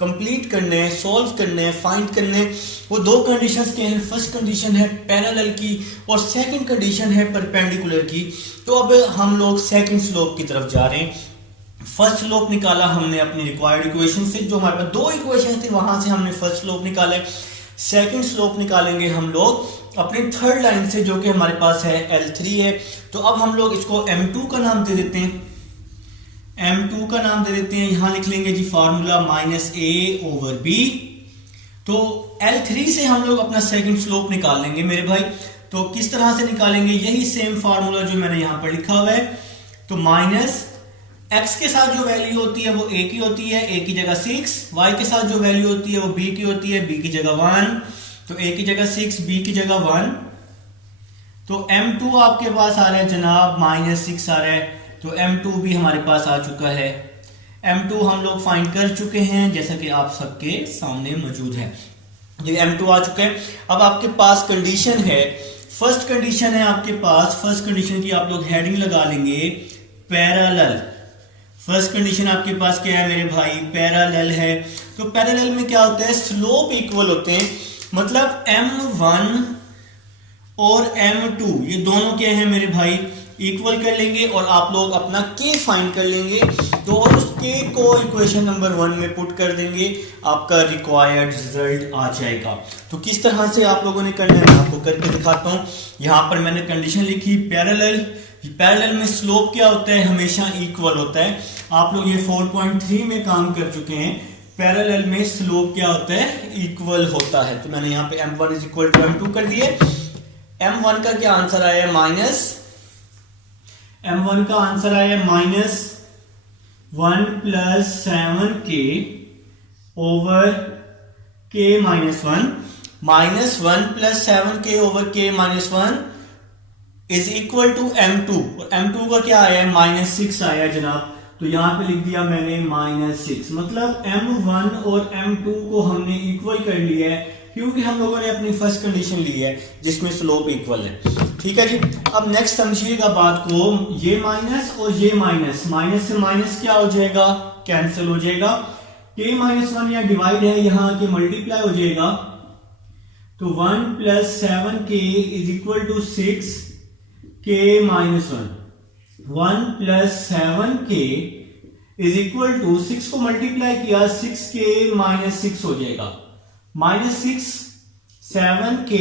कंप्लीट करने हैं, सोल्व करने हैं, फाइंड करने हैं। वो दो कंडीशंस क्या हैं, फर्स्ट कंडीशन है पैरेलल की और सेकंड कंडीशन है परपेंडिकुलर की। तो अब हम लोग सेकंड स्लोप की तरफ जा रहे हैं। फर्स्ट स्लोप निकाला हमने अपनी रिक्वायर्ड इक्वेशन से, जो हमारे पास दो इक्वेशन थी वहां से हमने फर्स्ट स्लोप निकाले। सेकंड स्लोप निकालेंगे हम लोग अपनी थर्ड लाइन से, जो कि हमारे पास है L3 है। तो अब हम लोग इसको m2 का नाम दे देते हैं, m2 का नाम दे देते हैं। यहां लिख लेंगे जी फार्मूला -a/b। तो L3 से हम लोग अपना सेकंड स्लोप निकाल लेंगे मेरे भाई। तो किस तरह से निकालेंगे, यही सेम फार्मूला जो मैंने यहां पर लिखा हुआ है। तो माइनस x के साथ जो वैल्यू होती है वो a की होती है, a की जगह 6, y के साथ जो वैल्यू होती है वो b की होती है, b की जगह 1, तो a की जगह 6, b की जगह 1। तो m2 आपके पास आ रहा है जनाब -6 आ रहा है, तो m2 भी हमारे पास आ चुका है। m2 हम लोग फाइंड कर चुके हैं, जैसा कि आप सबके सामने मौजूद है। ये m2 आ चुका है। अब आपके पास कंडीशन है, फर्स्ट कंडीशन है आपके पास, फर्स्ट कंडीशन की आप लोग हेडिंग लगा लेंगे पैरेलल। फर्स्ट कंडीशन आपके पास क्या है मेरे भाई, पैरेलल है। तो पैरेलल में क्या होता है, स्लोप इक्वल होते हैं, मतलब m1 और m2 ये दोनों क्या है मेरे भाई, इक्वल कर लेंगे और आप लोग अपना k फाइंड कर लेंगे। तो और उस k को इक्वेशन नंबर 1 में पुट कर देंगे, आपका रिक्वायर्ड रिजल्ट आ जाएगा। तो किस तरह से आप लोगों ने करना है मैं आपको करके दिखाता हूं। यहां पर मैंने कंडीशन लिखी पैरेलल। पैरेलल में स्लोप क्या होता है, हमेशा इक्वल होता है। आप लोग ये 4.3 में काम कर चुके हैं। पैरेलल में स्लोप क्या होता है, इक्वल होता है। तो मैंने यहाँ पे m1 = m2 कर दिए। m1 का क्या आंसर आया? m1 का आंसर आया -1 + 7k over k - 1 -1 + 7k over k - 1 is equal to m2 और m2 का क्या आया? -6 आया जनाब। तो यहां पे लिख दिया मैंने -6, मतलब m1 और m2 को हमने इक्वल कर लिया है क्योंकि हम लोगों ने अपनी फर्स्ट कंडीशन ली है जिसमें स्लोप इक्वल है। ठीक है जी। अब नेक्स्ट समझिएगा बात को, ये माइनस और ये माइनस, माइनस से माइनस क्या हो जाएगा? कैंसिल हो जाएगा। k - 1 या डिवाइड है यहाँ के मल्टीप्लाई हो जाएगा, तो 1 + 7k = 6k - 1 1 + 7k = 6 को मल्टीप्लाई किया 6k - 6 हो जाएगा, -6 7k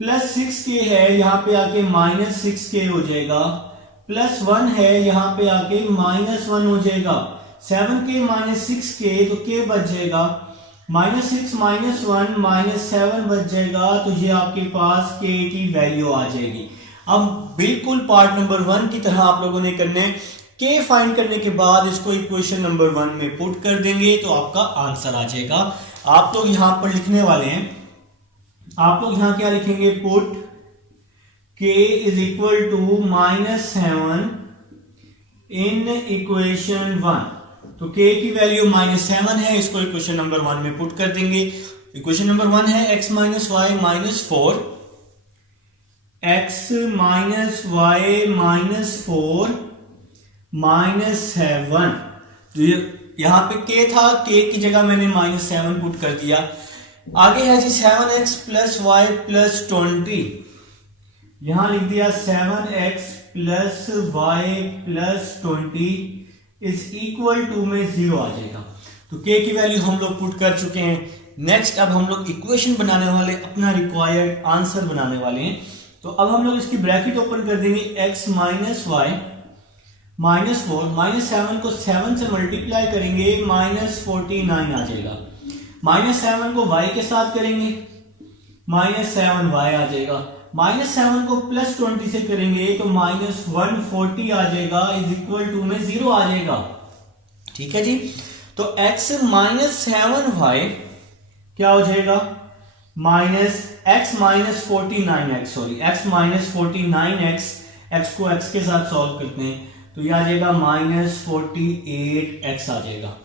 + 6k है यहां पे आके -6k हो जाएगा, +1 है यहां पे आके -1 हो जाएगा। 7k - 6k तो k बच जाएगा, -6 - 1 -7 बच जाएगा, तो ये आपके पास k की वैल्यू आ जाएगी। अब बिल्कुल पार्ट नंबर 1 की तरह आप लोगों ने करना है, k फाइंड करने के बाद इसको इक्वेशन नंबर 1 में पुट कर देंगे तो आपका आंसर आ जाएगा। आप लोग यहां पर लिखने वाले हैं, आप लोग यहां क्या लिखेंगे? पुट k = -7 इन इक्वेशन 1। तो k की वैल्यू -7 है, इसको इक्वेशन नंबर 1 में पुट कर देंगे। इक्वेशन नंबर 1 है x - y - 4, x - y - 4 -7। तो यहां पे k था, k की जगह मैंने -7 पुट कर दिया। आगे है जी 7x + y + 20, यहां लिख दिया 7x + y + 20 = में 0 आ जाएगा। तो k की वैल्यू हम लोग पुट कर चुके हैं। नेक्स्ट अब हम लोग इक्वेशन बनाने वाले, अपना रिक्वायर्ड आंसर बनाने वाले हैं। तो अब हम लोग इसकी ब्रैकेट ओपन कर देंगे, x - y - 4 -7 को 7 से मल्टीप्लाई करेंगे -49 आ जाएगा। -7 को y के साथ करेंगे -7y आ जाएगा। -7 को +20 से करेंगे तो -140 आ जाएगा, = में 0 आ जाएगा। ठीक है जी। तो x - 7y क्या हो जाएगा? x - 49x, sorry x - 49x, x को x के साथ सॉल्व करते हैं तो यह आ जाएगा -48x आ जाएगा।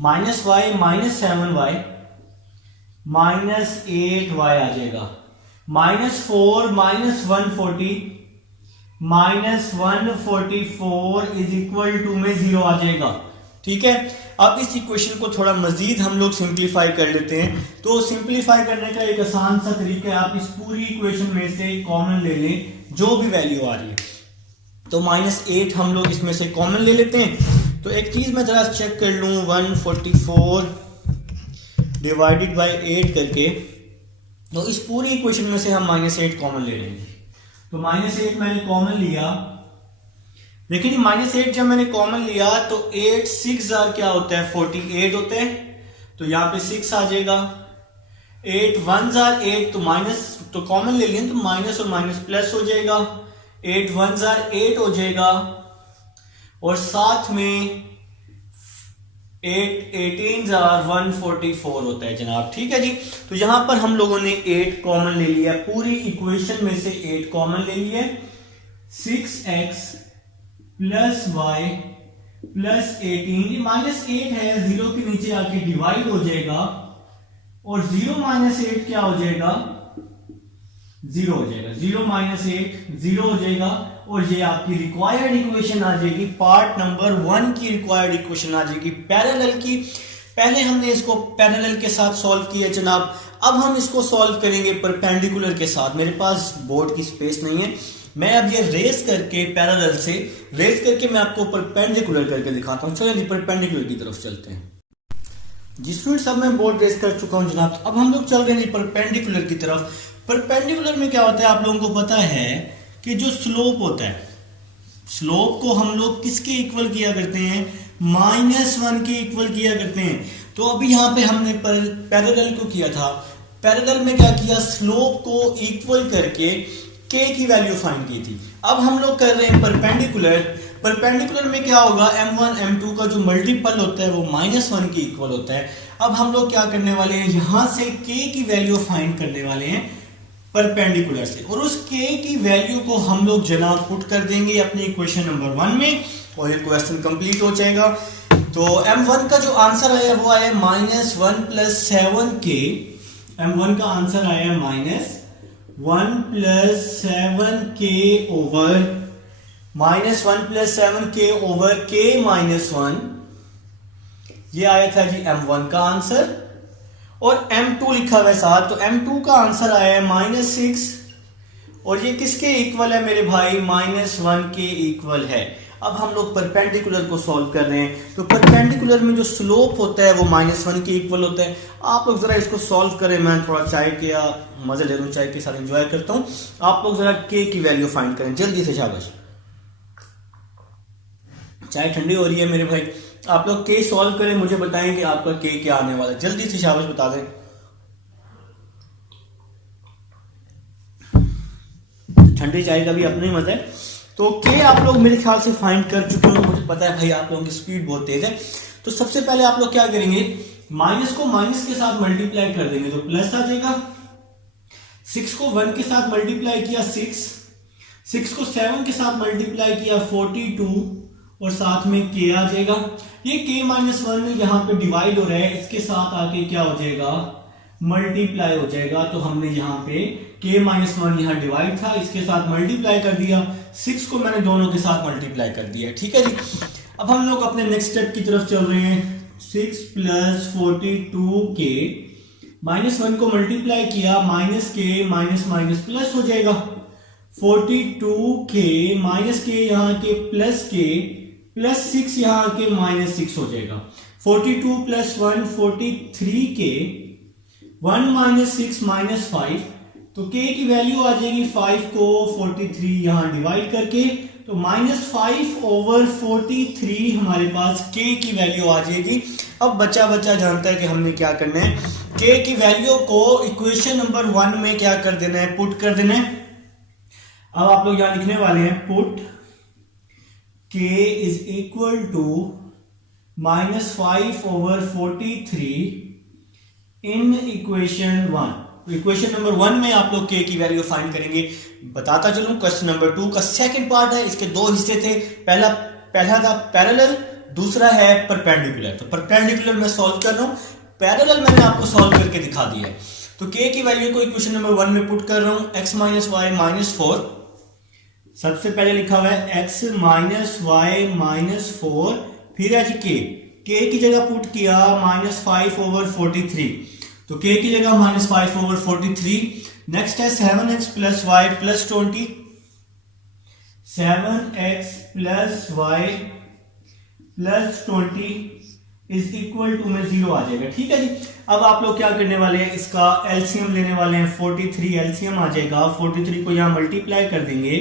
-y - 7y -8y आ जाएगा। -4 - 140 -144 = में 0 आ जाएगा। ठीक है। अब इस इक्वेशन को थोड़ा मजीद हम लोग सिंप्लीफाई कर लेते हैं। तो सिंप्लीफाई करने का एक आसान सा तरीका है, आप इस पूरी इक्वेशन में से कॉमन ले लें जो भी वैल्यू आ रही है। तो -8 हम लोग इसमें से कॉमन ले लेते हैं। तो एक चीज मैं जरा चेक कर लूं, 144 डिवाइडेड बाय 8 करके, तो इस पूरी इक्वेशन में से हम -8 कॉमन ले लेंगे। तो -8 मैंने कॉमन लिया, देखिए -8 जब मैंने कॉमन लिया तो 8 6 क्या होता है? 48 होते हैं। तो यहां पे 6 आ जाएगा। 8 1 8 तो माइनस, तो कॉमन ले लें तो माइनस और माइनस प्लस हो जाएगा। 8 1 8 हो जाएगा और साथ में 8 18 144 होता है जनाब। ठीक है जी। तो यहां पर हम लोगों ने 8 कॉमन ले लिया, पूरी इक्वेशन में से 8 कॉमन ले लिया। 6x प्लस y प्लस 18, -8 है, 0 के नीचे आके डिवाइड हो जाएगा और 0 - 8 क्या हो जाएगा? 0 हो जाएगा। 0 - 8 0 हो जाएगा और ये आपकी रिक्वायर्ड इक्वेशन आ जाएगी। पार्ट नंबर 1 की रिक्वायर्ड इक्वेशन आ जाएगी पैरेलल की। पहले हमने इसको पैरेलल के साथ सॉल्व किया जनाब, अब हम इसको सॉल्व करेंगे परपेंडिकुलर के साथ। मेरे पास बोर्ड की स्पेस नहीं है, मैं अब ये रेस करके पैरेलल से रेस करके मैं आपको परपेंडिकुलर करके दिखाता हूं। चलिए परपेंडिकुलर की तरफ चलते हैं जी स्टूडेंट्स। अब मैं बोर्ड रेस कर चुका हूं जनाब, अब हम लोग चल रहे हैं परपेंडिकुलर की तरफ। परपेंडिकुलर में क्या होता है आप लोगों को पता है कि जो स्लोप होता है, स्लोप को हम लोग किसके इक्वल किया करते हैं? -1 के इक्वल किया करते हैं। तो अभी यहां पे हमने पैरेलल को किया था, पैरेलल में क्या किया? स्लोप को इक्वल करके के की वैल्यू फाइंड की थी। अब हम लोग कर रहे हैं परपेंडिकुलर। परपेंडिकुलर में क्या होगा, m1 m2 का जो मल्टीपल होता है वो -1 के इक्वल होता है। अब हम लोग क्या करने वाले हैं, यहां से k की वैल्यू फाइंड करने वाले हैं परपेंडिकुलर से, और उस k की वैल्यू को हम लोग जनाब पुट कर देंगे अपनी इक्वेशन नंबर 1 में, और ये क्वेश्चन कंप्लीट हो जाएगा। तो m1 का जो आंसर आया वो आया -1 + 7k। m1 का आंसर आया -1 + 7k over -1 + 7k over k - 1, ये आया था जी m1 का आंसर। और m2 लिखा हुआ है साथ, तो m2 का आंसर आया है -6, और ये किसके इक्वल है मेरे भाई, -1 के इक्वल है। अब हम लोग परपेंडिकुलर को सॉल्व कर रहे हैं, तो परपेंडिकुलर में जो स्लोप होता है वो -1 के इक्वल होता है। आप लोग जरा इसको सॉल्व करें, मैं थोड़ा चाय के मजे ले लूं, चाय के साथ एंजॉय करता हूं। आप लोग जरा k की वैल्यू फाइंड करें जल्दी से, शाबाश। चाय ठंडी हो रही है मेरे भाई, आप लोग k सॉल्व करें, मुझे बताएं कि आपका k क्या आने वाला है, जल्दी से शाबाश बता दें। ठंडी चाय का भी अपना ही मजा है। तो k आप लोग मेरे ख्याल से फाइंड कर चुके हो, मुझे पता है भाई आप लोगों की स्पीड बहुत तेज है। तो सबसे पहले आप लोग क्या करेंगे, माइनस को माइनस के साथ मल्टीप्लाई कर देंगे तो प्लस आ जाएगा। 6 को 1 के साथ मल्टीप्लाई किया 6 को 7 के साथ मल्टीप्लाई किया 42, और साथ में k आ जाएगा। ये k - 1 यहाँ पे डिवाइड हो रहा है, इसके साथ आके क्या हो जाएगा, मल्टीप्लाई हो जाएगा। तो हमने यहाँ पे k - 1 यहाँ डिवाइड था, इसके साथ मल्टीप्लाई कर दिया, 6 को मैंने दोनों के साथ मल्टीप्लाई कर दिया, ठीक है जी। अब हम लोग अपने नेक्स्ट स्टेप की तरफ चल रहे हैं। 6 + 42k, -1 को मल्टीप्लाई किया, -k प्लस हो जाएगा। 42k -k यहाँ के +k +6 यहाँ के -6 हो जाएगा। 42 + 1 43k, 1 - 6 -5, तो k की वैल्यू आ जाएगी 5 को 43 यहां डिवाइड करके, तो -5 ओवर 43 हमारे पास k की वैल्यू आ जाएगी। अब बच्चा जानता है कि हमने क्या करना है, k की वैल्यू को इक्वेशन नंबर 1 में क्या कर देना है, पुट कर देना है। अब आप लोग यहां लिखने वाले हैं पुट k = -5 ओवर 43 इन इक्वेशन 1। तो इक्वेशन नंबर 1 में आप लोग k की वैल्यू फाइंड करेंगे। बताता चलूं, क्वेश्चन नंबर 2 का सेकंड पार्ट है, इसके दो हिस्से थे। पहला था पैरेलल, दूसरा है परपेंडिकुलर। तो परपेंडिकुलर मैं सॉल्व कर रहा हूं, पैरेलल मैंने आपको सॉल्व करके दिखा दिया है। तो k की वैल्यू को इक्वेशन नंबर 1 में पुट कर रहा हूं, x - y - 4। सबसे पहले लिखा हुआ है x - y - 4, फिर है जी k की जगह पुट किया -5 ओवर 43, तो k की जगह -5 ओवर 43। नेक्स्ट है 7x + y + 20, 7x + y + 20 = में 0 आ जाएगा, ठीक है जी। अब आप लोग क्या करने वाले हैं, इसका एलसीएम लेने वाले हैं। 43 एलसीएम आ जाएगा, 43 को यहां मल्टीप्लाई कर देंगे।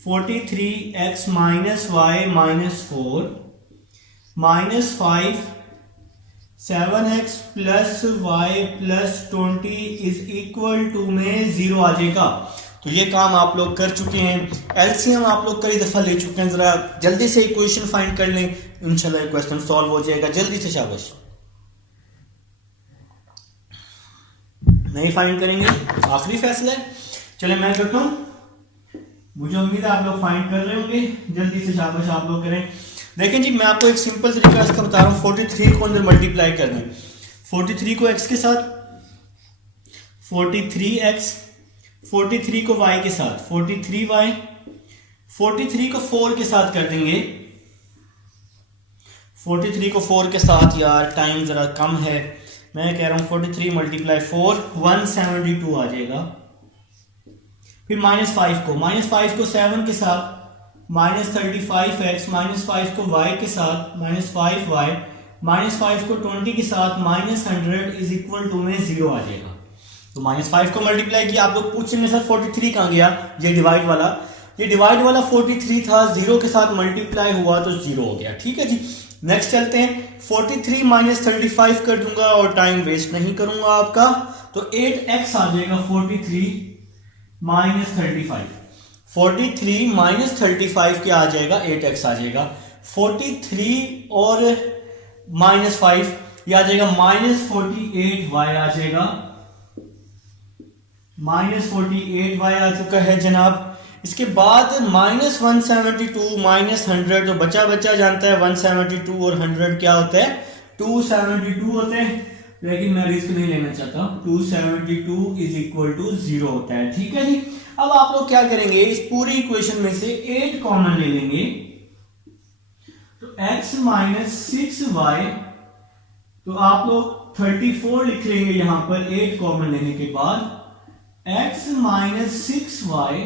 43x - y - 4 -5 7x + y + 20 = में 0 आ जाएगा। तो ये काम आप लोग कर चुके हैं, एलसीएम आप लोग कई दफा ले चुके हैं। जरा जल्दी से इक्वेशन फाइंड कर लें, इंशाल्लाह क्वेश्चन सॉल्व हो जाएगा। जल्दी से शाबाश। नहीं फाइंड करेंगे, आखिरी फैसला है। चले मैं करता हूं, मुझे उम्मीद है आप लोग फाइंड कर रहे होंगे। जल्दी से शाबाश आप लोग करें। देखें जी, मैं आपको एक सिंपल तरीका इसका बता रहा हूं। 43 को अंदर मल्टीप्लाई कर दें, 43 को x के साथ, 43x, 43 को y के साथ, 43y, 43 को 4 के साथ कर देंगे। 43 को 4 के साथ, यार टाइम जरा कम है, मैं कह रहा हूं 43 × 4 172 आ जाएगा। फिर -5 को 7 के साथ, -35x, -5 को y के साथ, -5y, -5 को 20 के साथ, -100 = में 0 आ जाएगा। तो -5 को मल्टीप्लाई किया। आप लोग पूछ रहे सर 43 कहां गया, ये डिवाइड वाला 43 था, 0 के साथ मल्टीप्लाई हुआ तो 0 हो गया, ठीक है जी। नेक्स्ट चलते हैं, 43 - 35 कर दूंगा और टाइम वेस्ट नहीं करूंगा आपका, तो 8x आ जाएगा 43 - 35। 43 माइनस 35 क्या आ जाएगा, 8x आ जाएगा। 43 और माइनस 5 ये आ जाएगा -48y आ जाएगा, -48y आ चुका है जनाब। इसके बाद -172 -100 जो बचा बचा जानता है 172 और 100 क्या होता है, 272 होते हैं, लेकिन मैं रिस्क नहीं लेना चाहता। 272 इज इक्वल टू 0 होता है। ठीक है जी। अब आप लोग क्या करेंगे, इस पूरी इक्वेशन में से 8 कॉमन ले लेंगे, तो x माइनस 6y, तो आप लोग 34 लिख लेंगे यहां पर 8 कॉमन लेने के बाद। x minus 6y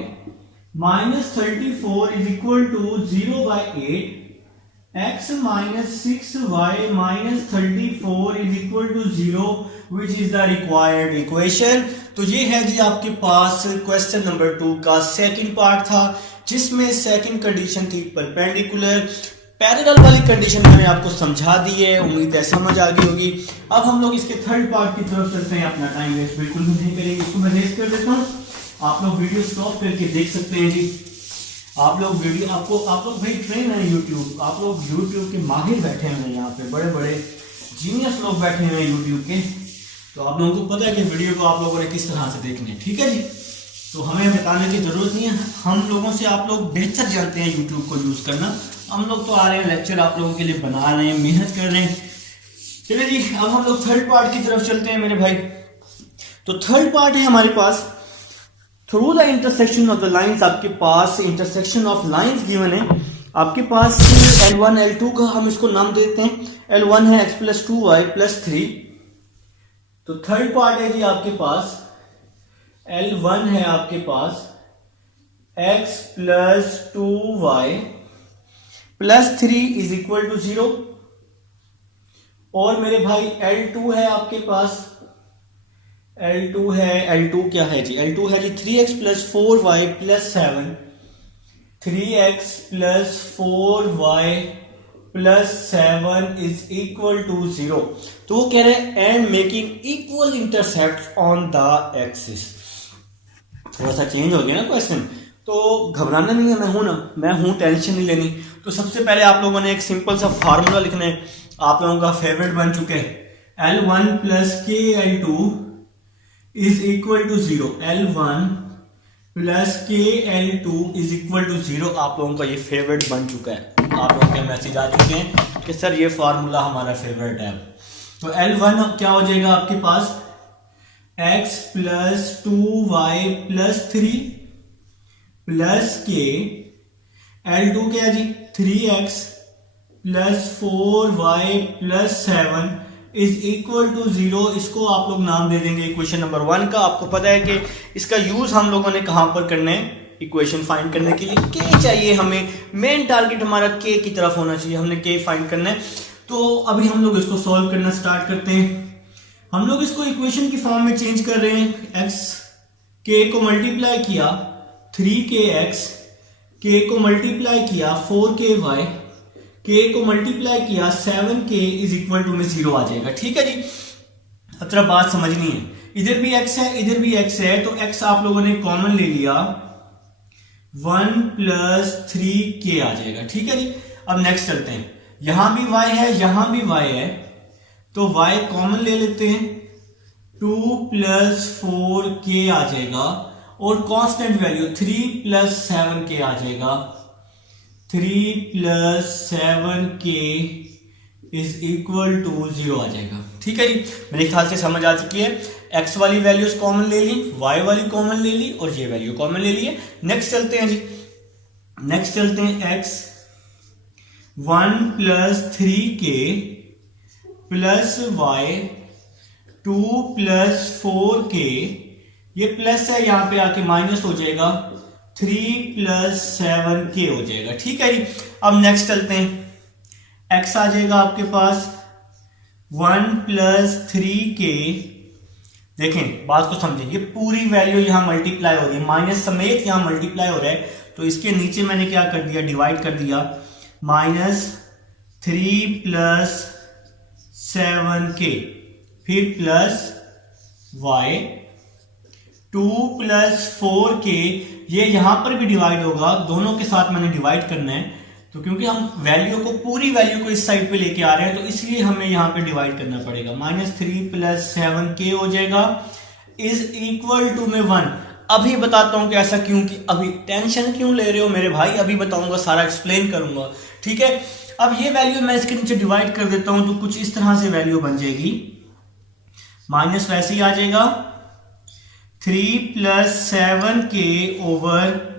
minus 34 is equal to 0/8। x minus 6y minus 34 is equal to 0 which is the required equation. तो ये है जी आपके पास क्वेश्चन नंबर 2 का सेकंड पार्ट था, जिसमें सेकंड कंडीशन थी परपेंडिकुलर। पैरेलल वाली कंडीशन मैंने आपको समझा दी है, उम्मीद है समझ आ गई होगी। अब हम लोग इसके थर्ड पार्ट की तरफ चलते हैं, अपना टाइम वेस्ट बिल्कुल भी नहीं करेंगे। इसको मैं रेस्ट कर देता हूँ, आप लोग वीडियो स्टॉप करके देख सकते हैं जी। आप लोग वीडियो आप लोग भाई ट्रेन है यूट्यूब, आप लोग यूट्यूब के माहिर बैठे हुए हैं, यहाँ पे बड़े बड़े जीनियस लोग बैठे हुए हैं यूट्यूब के, तो आप लोगों को पता है कि वीडियो को आप लोगों ने किस तरह से देखनी है। ठीक है जी, तो हमें बताने की जरूरत नहीं है, हम लोगों से आप लोग बेहतर जानते हैं यूट्यूब को यूज करना। हम लोग तो आ रहे हैं लेक्चर आप लोगों के लिए बना रहे हैं, मेहनत कर रहे हैं। चलिए जी, अब हम लोग थर्ड पार्ट की तरफ चलते हैं मेरे भाई। तो थर्ड पार्ट है हमारे पास, through the intersection of the lines. आपके पास इंटरसेक्शन ऑफ लाइंस गिवन है, आपके पास L1 L2 का हम इसको नाम देते हैं। L1 है x प्लस 2y प्लस 3। तो थर्ड पार्ट है जी आपके पास L1 है आपके पास x plus 2y plus 3 is equal to 0। और मेरे भाई L2 है आपके पास, L2 है, L2 क्या है जी, L2 है जी 3x plus 4y plus 7, 3x plus 4y plus 7 is equal to 0। तो वो कह रहे हैं and making equal intercept on the axis. थोड़ा सा चेंज हो गया ना क्वेश्चन, तो घबराना नहीं है, मैं हूं, टेंशन नहीं लेनी। तो सबसे पहले आप लोगों ने एक सिंपल सा फार्मूला लिखना है, आप लोगों का फेवरेट बन चुके हैं, L1 plus K L2 is equal to 0। L1 plus K L2 is equal to 0 आप लोगों का ये फेवरेट बन चुका है। आप लोगों के मैसेज आ चुके हैं कि सर ये फार्मूला हमारा फेवरेट है। तो L1 क्या हो जाएगा आपके पास, x plus 2y plus 3 plus K L2 क्या है जी 3x plus 4y plus 7 is equal to 0। इसको आप लोग नाम दे देंगे इक्वेशन नंबर 1 का। आपको पता है कि इसका यूज हम लोगों ने कहां पर करना है, इक्वेशन फाइंड करने के लिए k चाहिए हमें, मेन टारगेट हमारा k की तरफ होना चाहिए, हमने k फाइंड करना है। तो अभी हम लोग इसको सॉल्व करना स्टार्ट करते हैं। हम लोग इसको इक्वेशन की फॉर्म में चेंज कर रहे हैं। x k को मल्टीप्लाई किया 3kx, k को मल्टीप्लाई किया 4ky, k को मल्टीप्लाई किया 7k इज इक्वल टू में 0 आ जाएगा। ठीक है जी, अब तरह बात समझनी है, इधर भी x है इधर भी x है, तो x आप लोगों ने कॉमन ले लिया, 1 प्लस 3k आ जाएगा। ठीक है जी, अब नेक्स्ट चलते हैं, यहां भी y है यहां भी y है, तो y कॉमन ले लेते हैं, 2 प्लस 4k आ जाएगा, और कांस्टेंट वैल्यू 3 प्लस 7k आ जाएगा, 3 plus 7k is equal to 0 आ जाएगा। ठीक है जी, मेरे ख्याल से समझ आ चुकी है। x वाली वैल्यूज कॉमन ले ली, y वाली कॉमन ले ली, और ये वैल्यू कॉमन ले ली है। नेक्स्ट चलते हैं जी, नेक्स्ट चलते हैं x 1 plus 3k plus y 2 plus 4k, ये प्लस है यहां पे आके माइनस हो जाएगा, 3 प्लस 7k हो जाएगा। ठीक है जी, अब नेक्स्ट चलते हैं, x आ जाएगा आपके पास 1 प्लस 3k। देखें बात को समझें, ये पूरी वैल्यू यहां मल्टीप्लाई हो रही है, माइनस समेत यहां मल्टीप्लाई हो रहा है, तो इसके नीचे मैंने क्या कर दिया, डिवाइड कर दिया, माइनस 3 प्लस 7k, फिर प्लस y 2 प्लस 4k, ये यहां पर भी डिवाइड होगा, दोनों के साथ मैंने डिवाइड करना है, तो क्योंकि हम पूरी वैल्यू को इस साइड पे लेके आ रहे हैं तो इसलिए हमें यहां पे डिवाइड करना पड़ेगा। -3 प्लस 7k हो जाएगा इज इक्वल टू में 1। अभी बताता हूं कि ऐसा क्यों, कि अभी टेंशन क्यों ले रहे हो मेरे भाई, अभी बताऊंगा, सारा एक्सप्लेन करूंगा, ठीक है। अब ये वैल्यू मैं इसके नीचे डिवाइड कर देता हूं तो कुछ इस तरह से वैल्यू बन जाएगी, माइनस वैसे ही आ जाएगा 3 plus 7k over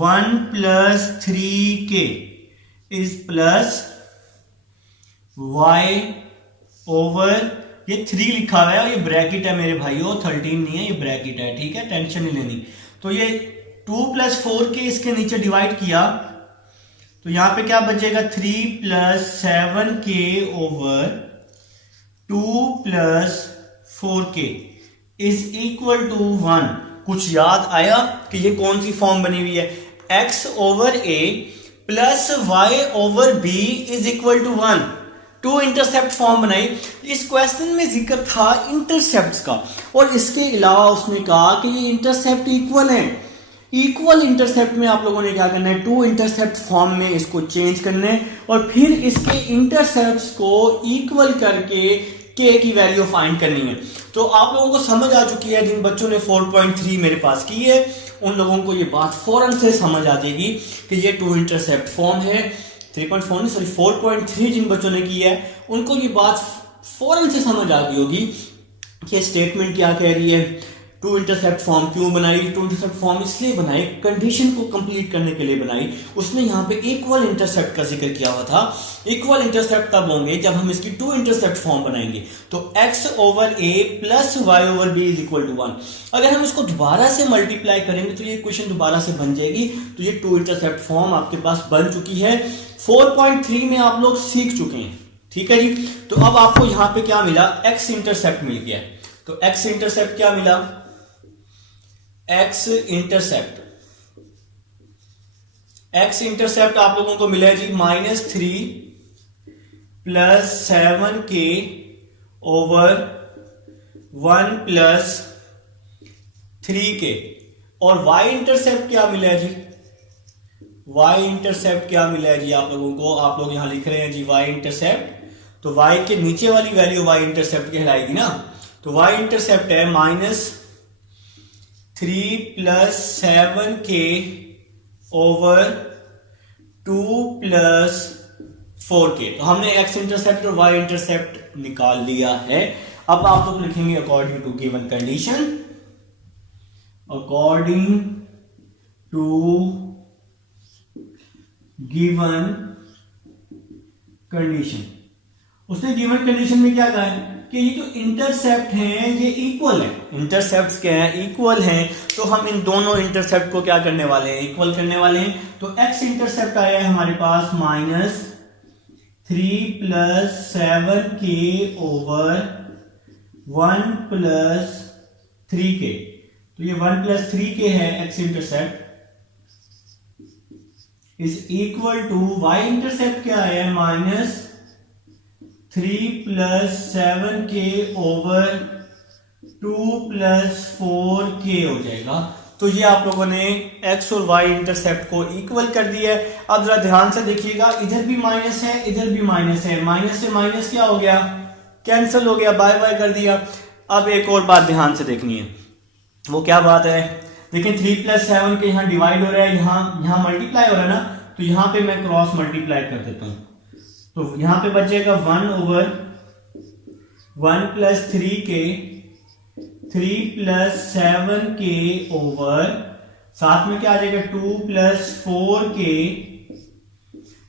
1 plus 3k is plus y over, ये 3 लिखा हुआ है और ये ब्रैकेट है मेरे भाइयों, 13 नहीं है, ये ब्रैकेट है, ठीक है, टेंशन नहीं लेनी। तो ये 2 प्लस 4k इसके नीचे डिवाइड किया तो यहां पे क्या बचेगा, 3 plus 7k over 2 plus 4k is equal to 1। कुछ याद आया कि ये कौन सी फॉर्म बनी हुई है, x over a plus y over b is equal to 1। 2 intercept form बनाई। इस क्वेश्चन में जिक्र था इंटरसेप्ट का, और इसके अलावा उसने कहा कि ये इंटरसेप्ट इक्वल हैं। इक्वल इंटरसेप्ट में आप लोगों ने क्या करना है, 2 इंटरसेप्ट फॉर्म में इसको चेंज करना है और फिर इसके इंटरसेप्ट्स को इक्वल करके k की वैल्यू फाइंड करनी है। तो आप लोगों को समझ आ चुकी है, जिन बच्चों ने 4.3 मेरे पास की है उन लोगों को ये बात फौरन से समझ आ जाएगी कि ये 2 इंटरसेप्ट फॉर्म है। 3.4 नहीं सॉरी 4.3 जिन बच्चों ने की है उनको ये बात फौरन से समझ आ गई होगी कि स्टेटमेंट क्या कह रही है। 2 इंटरसेप्ट फॉर्म क्यों बनाई, 2 इंटरसेप्ट फॉर्म इसलिए बनाई, कंडीशन को कंप्लीट करने के लिए बनाई। उसने यहाँ पे इक्वल इंटरसेप्ट का जिक्र किया हुआ था। इक्वल इंटरसेप्ट तब होंगे जब हम इसकी 2 इंटरसेप्ट फॉर्म बनाएंगे। तो x over a plus y over b is equal to 1। अगर हम इसको दोबारा से मल्टीप्लाई करेंगे तो ये इक्वेशन दोबारा से बन जाएगी। तो ये 2 इंटरसेप्ट फॉर्म आपके पास बन चुकी है। 4.3 में आप लोग सीख चुके हैं, ठीक है जी। तो अब आपको यहाँ पे क्या मिला, x इंटरसेप्ट मिल गया। तो x इंटरसेप्ट क्या मिला, x इंटरसेप्ट आप लोगों को मिला जी -3 plus 7k over 1 plus 3k। और y इंटरसेप्ट क्या मिला है जी, y इंटरसेप्ट क्या मिला है जी आप लोगों को, आप लोग यहां लिख रहे हैं जी y इंटरसेप्ट। तो y के नीचे वाली वैल्यू y इंटरसेप्ट कहलाएगी ना। तो y इंटरसेप्ट है -3 plus 7k over 2 plus 4k। तो हमने x इंटरसेप्ट और y इंटरसेप्ट निकाल लिया है। अब आप लोग लिखेंगे according to given condition, according to given condition. उसने गिवन कंडीशन में क्या कहा है कि ये जो इंटरसेप्ट हैं ये इक्वल है। इंटरसेप्ट्स क्या हैं, इक्वल हैं। तो हम इन दोनों इंटरसेप्ट को क्या करने वाले हैं, इक्वल करने वाले हैं। तो x इंटरसेप्ट आया है हमारे पास -3 plus 7k over 1 plus 3k। तो ये 1 प्लस 3k है x intercept, is equal to y intercept क्या है -3 plus 7k over 2 plus 4k हो जाएगा। तो ये आप लोगों ने x और y इंटरसेप्ट को इक्वल कर दिया है। अब जरा ध्यान से देखिएगा, इधर भी माइनस है, इधर भी माइनस है, माइनस से माइनस क्या हो गया, कैंसिल हो गया, बाय बाय कर दिया। अब एक और बात ध्यान से देखनी है, वो क्या बात है, देखिए 3 प्लस 7 के यहाँ डिवाइड हो रहा है, यहाँ मल्टीप्लाई हो रहा है ना। तो यहाँ पे मैं क्रॉस मल्टीप्लाई कर देता हूं। तो यहां पे बचेगा 1 over 1 plus 3k, 3 plus 7k over, साथ में क्या आ जाएगा 2 प्लस 4k।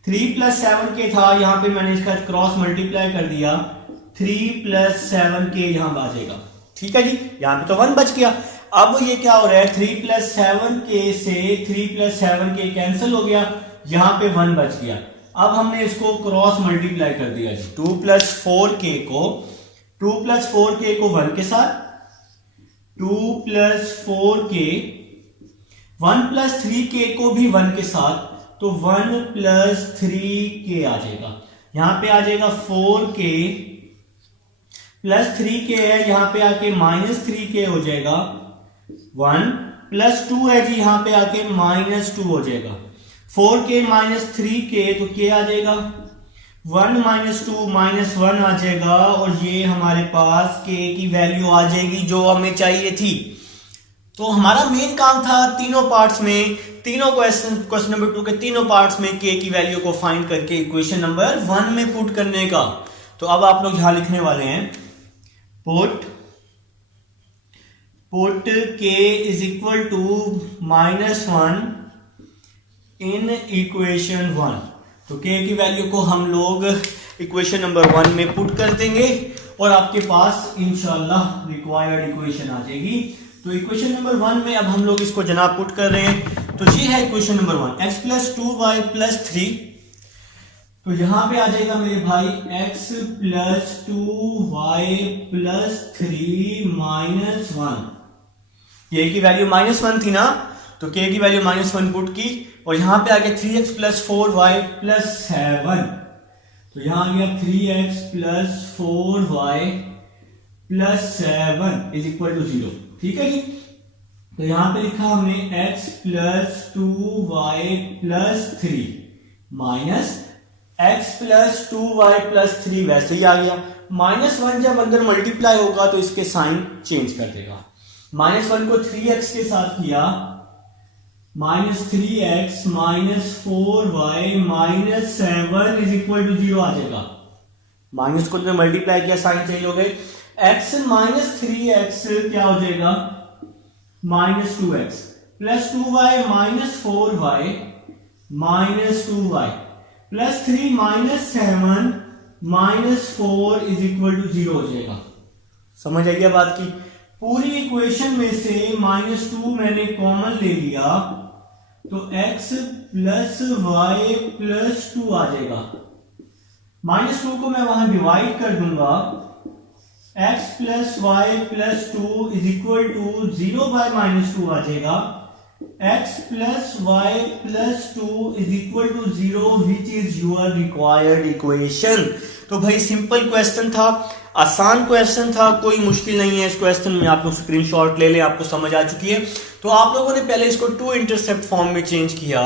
3 प्लस 7k था, यहां पे मैंने इसका क्रॉस मल्टीप्लाई कर दिया, 3 प्लस 7k यहां आ जाएगा, ठीक है जी। यहां पे तो 1 बच गया। अब ये क्या हो रहा है, 3 प्लस 7k से 3 प्लस 7k कैंसिल हो गया, यहां पे 1 बच गया। अब हमने इसको क्रॉस मल्टीप्लाई कर दिया जी, 2 प्लस 4k को 1 के साथ, 2 प्लस 4k, 1 प्लस 3k को भी 1 के साथ, तो 1 प्लस 3k आ जाएगा। यहां पे आ जाएगा 4k प्लस 3k है, यहां पे आके -3k हो जाएगा, 1 प्लस 2 है जी, यहाँ पे आके -2 हो जाएगा। 4k - 3k तो k आ जाएगा, 1 - 2 -1 आ जाएगा, और ये हमारे पास k की वैल्यू आ जाएगी जो हमें चाहिए थी। तो हमारा मेन काम था तीनों पार्ट्स में, तीनों क्वेश्चन नंबर 2 के तीनों पार्ट्स में k की वैल्यू को फाइंड करके इक्वेशन नंबर 1 में पुट करने का। तो अब आप लोग यहां लिखने वाले हैं put k is equal to -1 in equation 1। तो k की वैल्यू को हम लोग इक्वेशन नंबर 1 में पुट कर देंगे और आपके पास इंशाल्लाह रिक्वायर्ड इक्वेशन आ जाएगी। तो इक्वेशन नंबर 1 में अब हम लोग इसको जनाब पुट कर रहे हैं। तो ये है इक्वेशन नंबर 1, x + 2y + 3। तो यहां पे आ जाएगा मेरे भाई x + 2y + 3 - 1। ये की वैल्यू -1 थी ना, तो k की वैल्यू -1 पुट की, और यहां पे आ गया 3x + 4y + 7। तो यहां आ गया 3x + 4y + 7 = 0। ठीक है जी। तो यहां पे लिखा हमने x + 2y + 3 minus x + 2y + 3 वैसे ही आ गया। -1 जब अंदर मल्टीप्लाई होगा तो इसके साइन चेंज कर देगा। -1 को 3x के साथ किया, -3x - 4y - 7 = 0 आ जाएगा। माइनस को मल्टीप्लाई किया, साइन चेंज हो गए। x - 3x क्या हो जाएगा, -2x + 2y - 4y - 2y + 3 - 7 - 4 = 0 हो जाएगा। समझ आइए बात की। पूरी इक्वेशन में से -2 मैंने कॉमन ले लिया, तो x + y + 2 आ जाएगा। -2 को मैं वहां डिवाइड कर दूंगा, x + y + 2 = 0/-2 आ जाएगा। x + y + 2 = 0 which is your required equation। तो भाई सिंपल क्वेश्चन था, आसान क्वेश्चन था, कोई मुश्किल नहीं है इस क्वेश्चन में। आप लोग स्क्रीनशॉट ले लें, आपको समझ आ चुकी है। तो आप लोगों ने पहले इसको 2 इंटरसेप्ट फॉर्म में चेंज किया।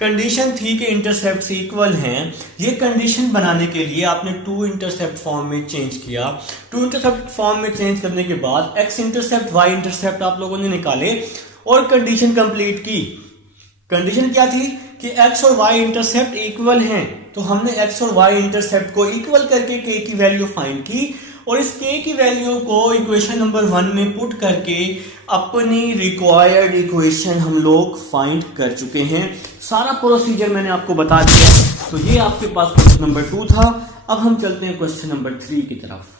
कंडीशन थी कि इंटरसेप्ट इक्वल हैं। ये कंडीशन बनाने के लिए आपने 2 इंटरसेप्ट फॉर्म में चेंज किया। 2 इंटरसेप्ट फॉर्म में चेंज करने के बाद x इंटरसेप्ट y इंटरसेप्ट आप लोगों ने निकाले और कंडीशन कंप्लीट की। कंडीशन क्या थी कि x और y इंटरसेप्ट इक्वल हैं, तो हमने x और y इंटरसेप्ट को इक्वल करके k की वैल्यू फाइंड की, और इस k की वैल्यू को इक्वेशन नंबर 1 में पुट करके अपनी रिक्वायर्ड इक्वेशन हम लोग फाइंड कर चुके हैं। सारा प्रोसीजर मैंने आपको बता दिया। तो ये आपके पास क्वेश्चन नंबर 2 था। अब हम चलते हैं क्वेश्चन नंबर 3 की तरफ।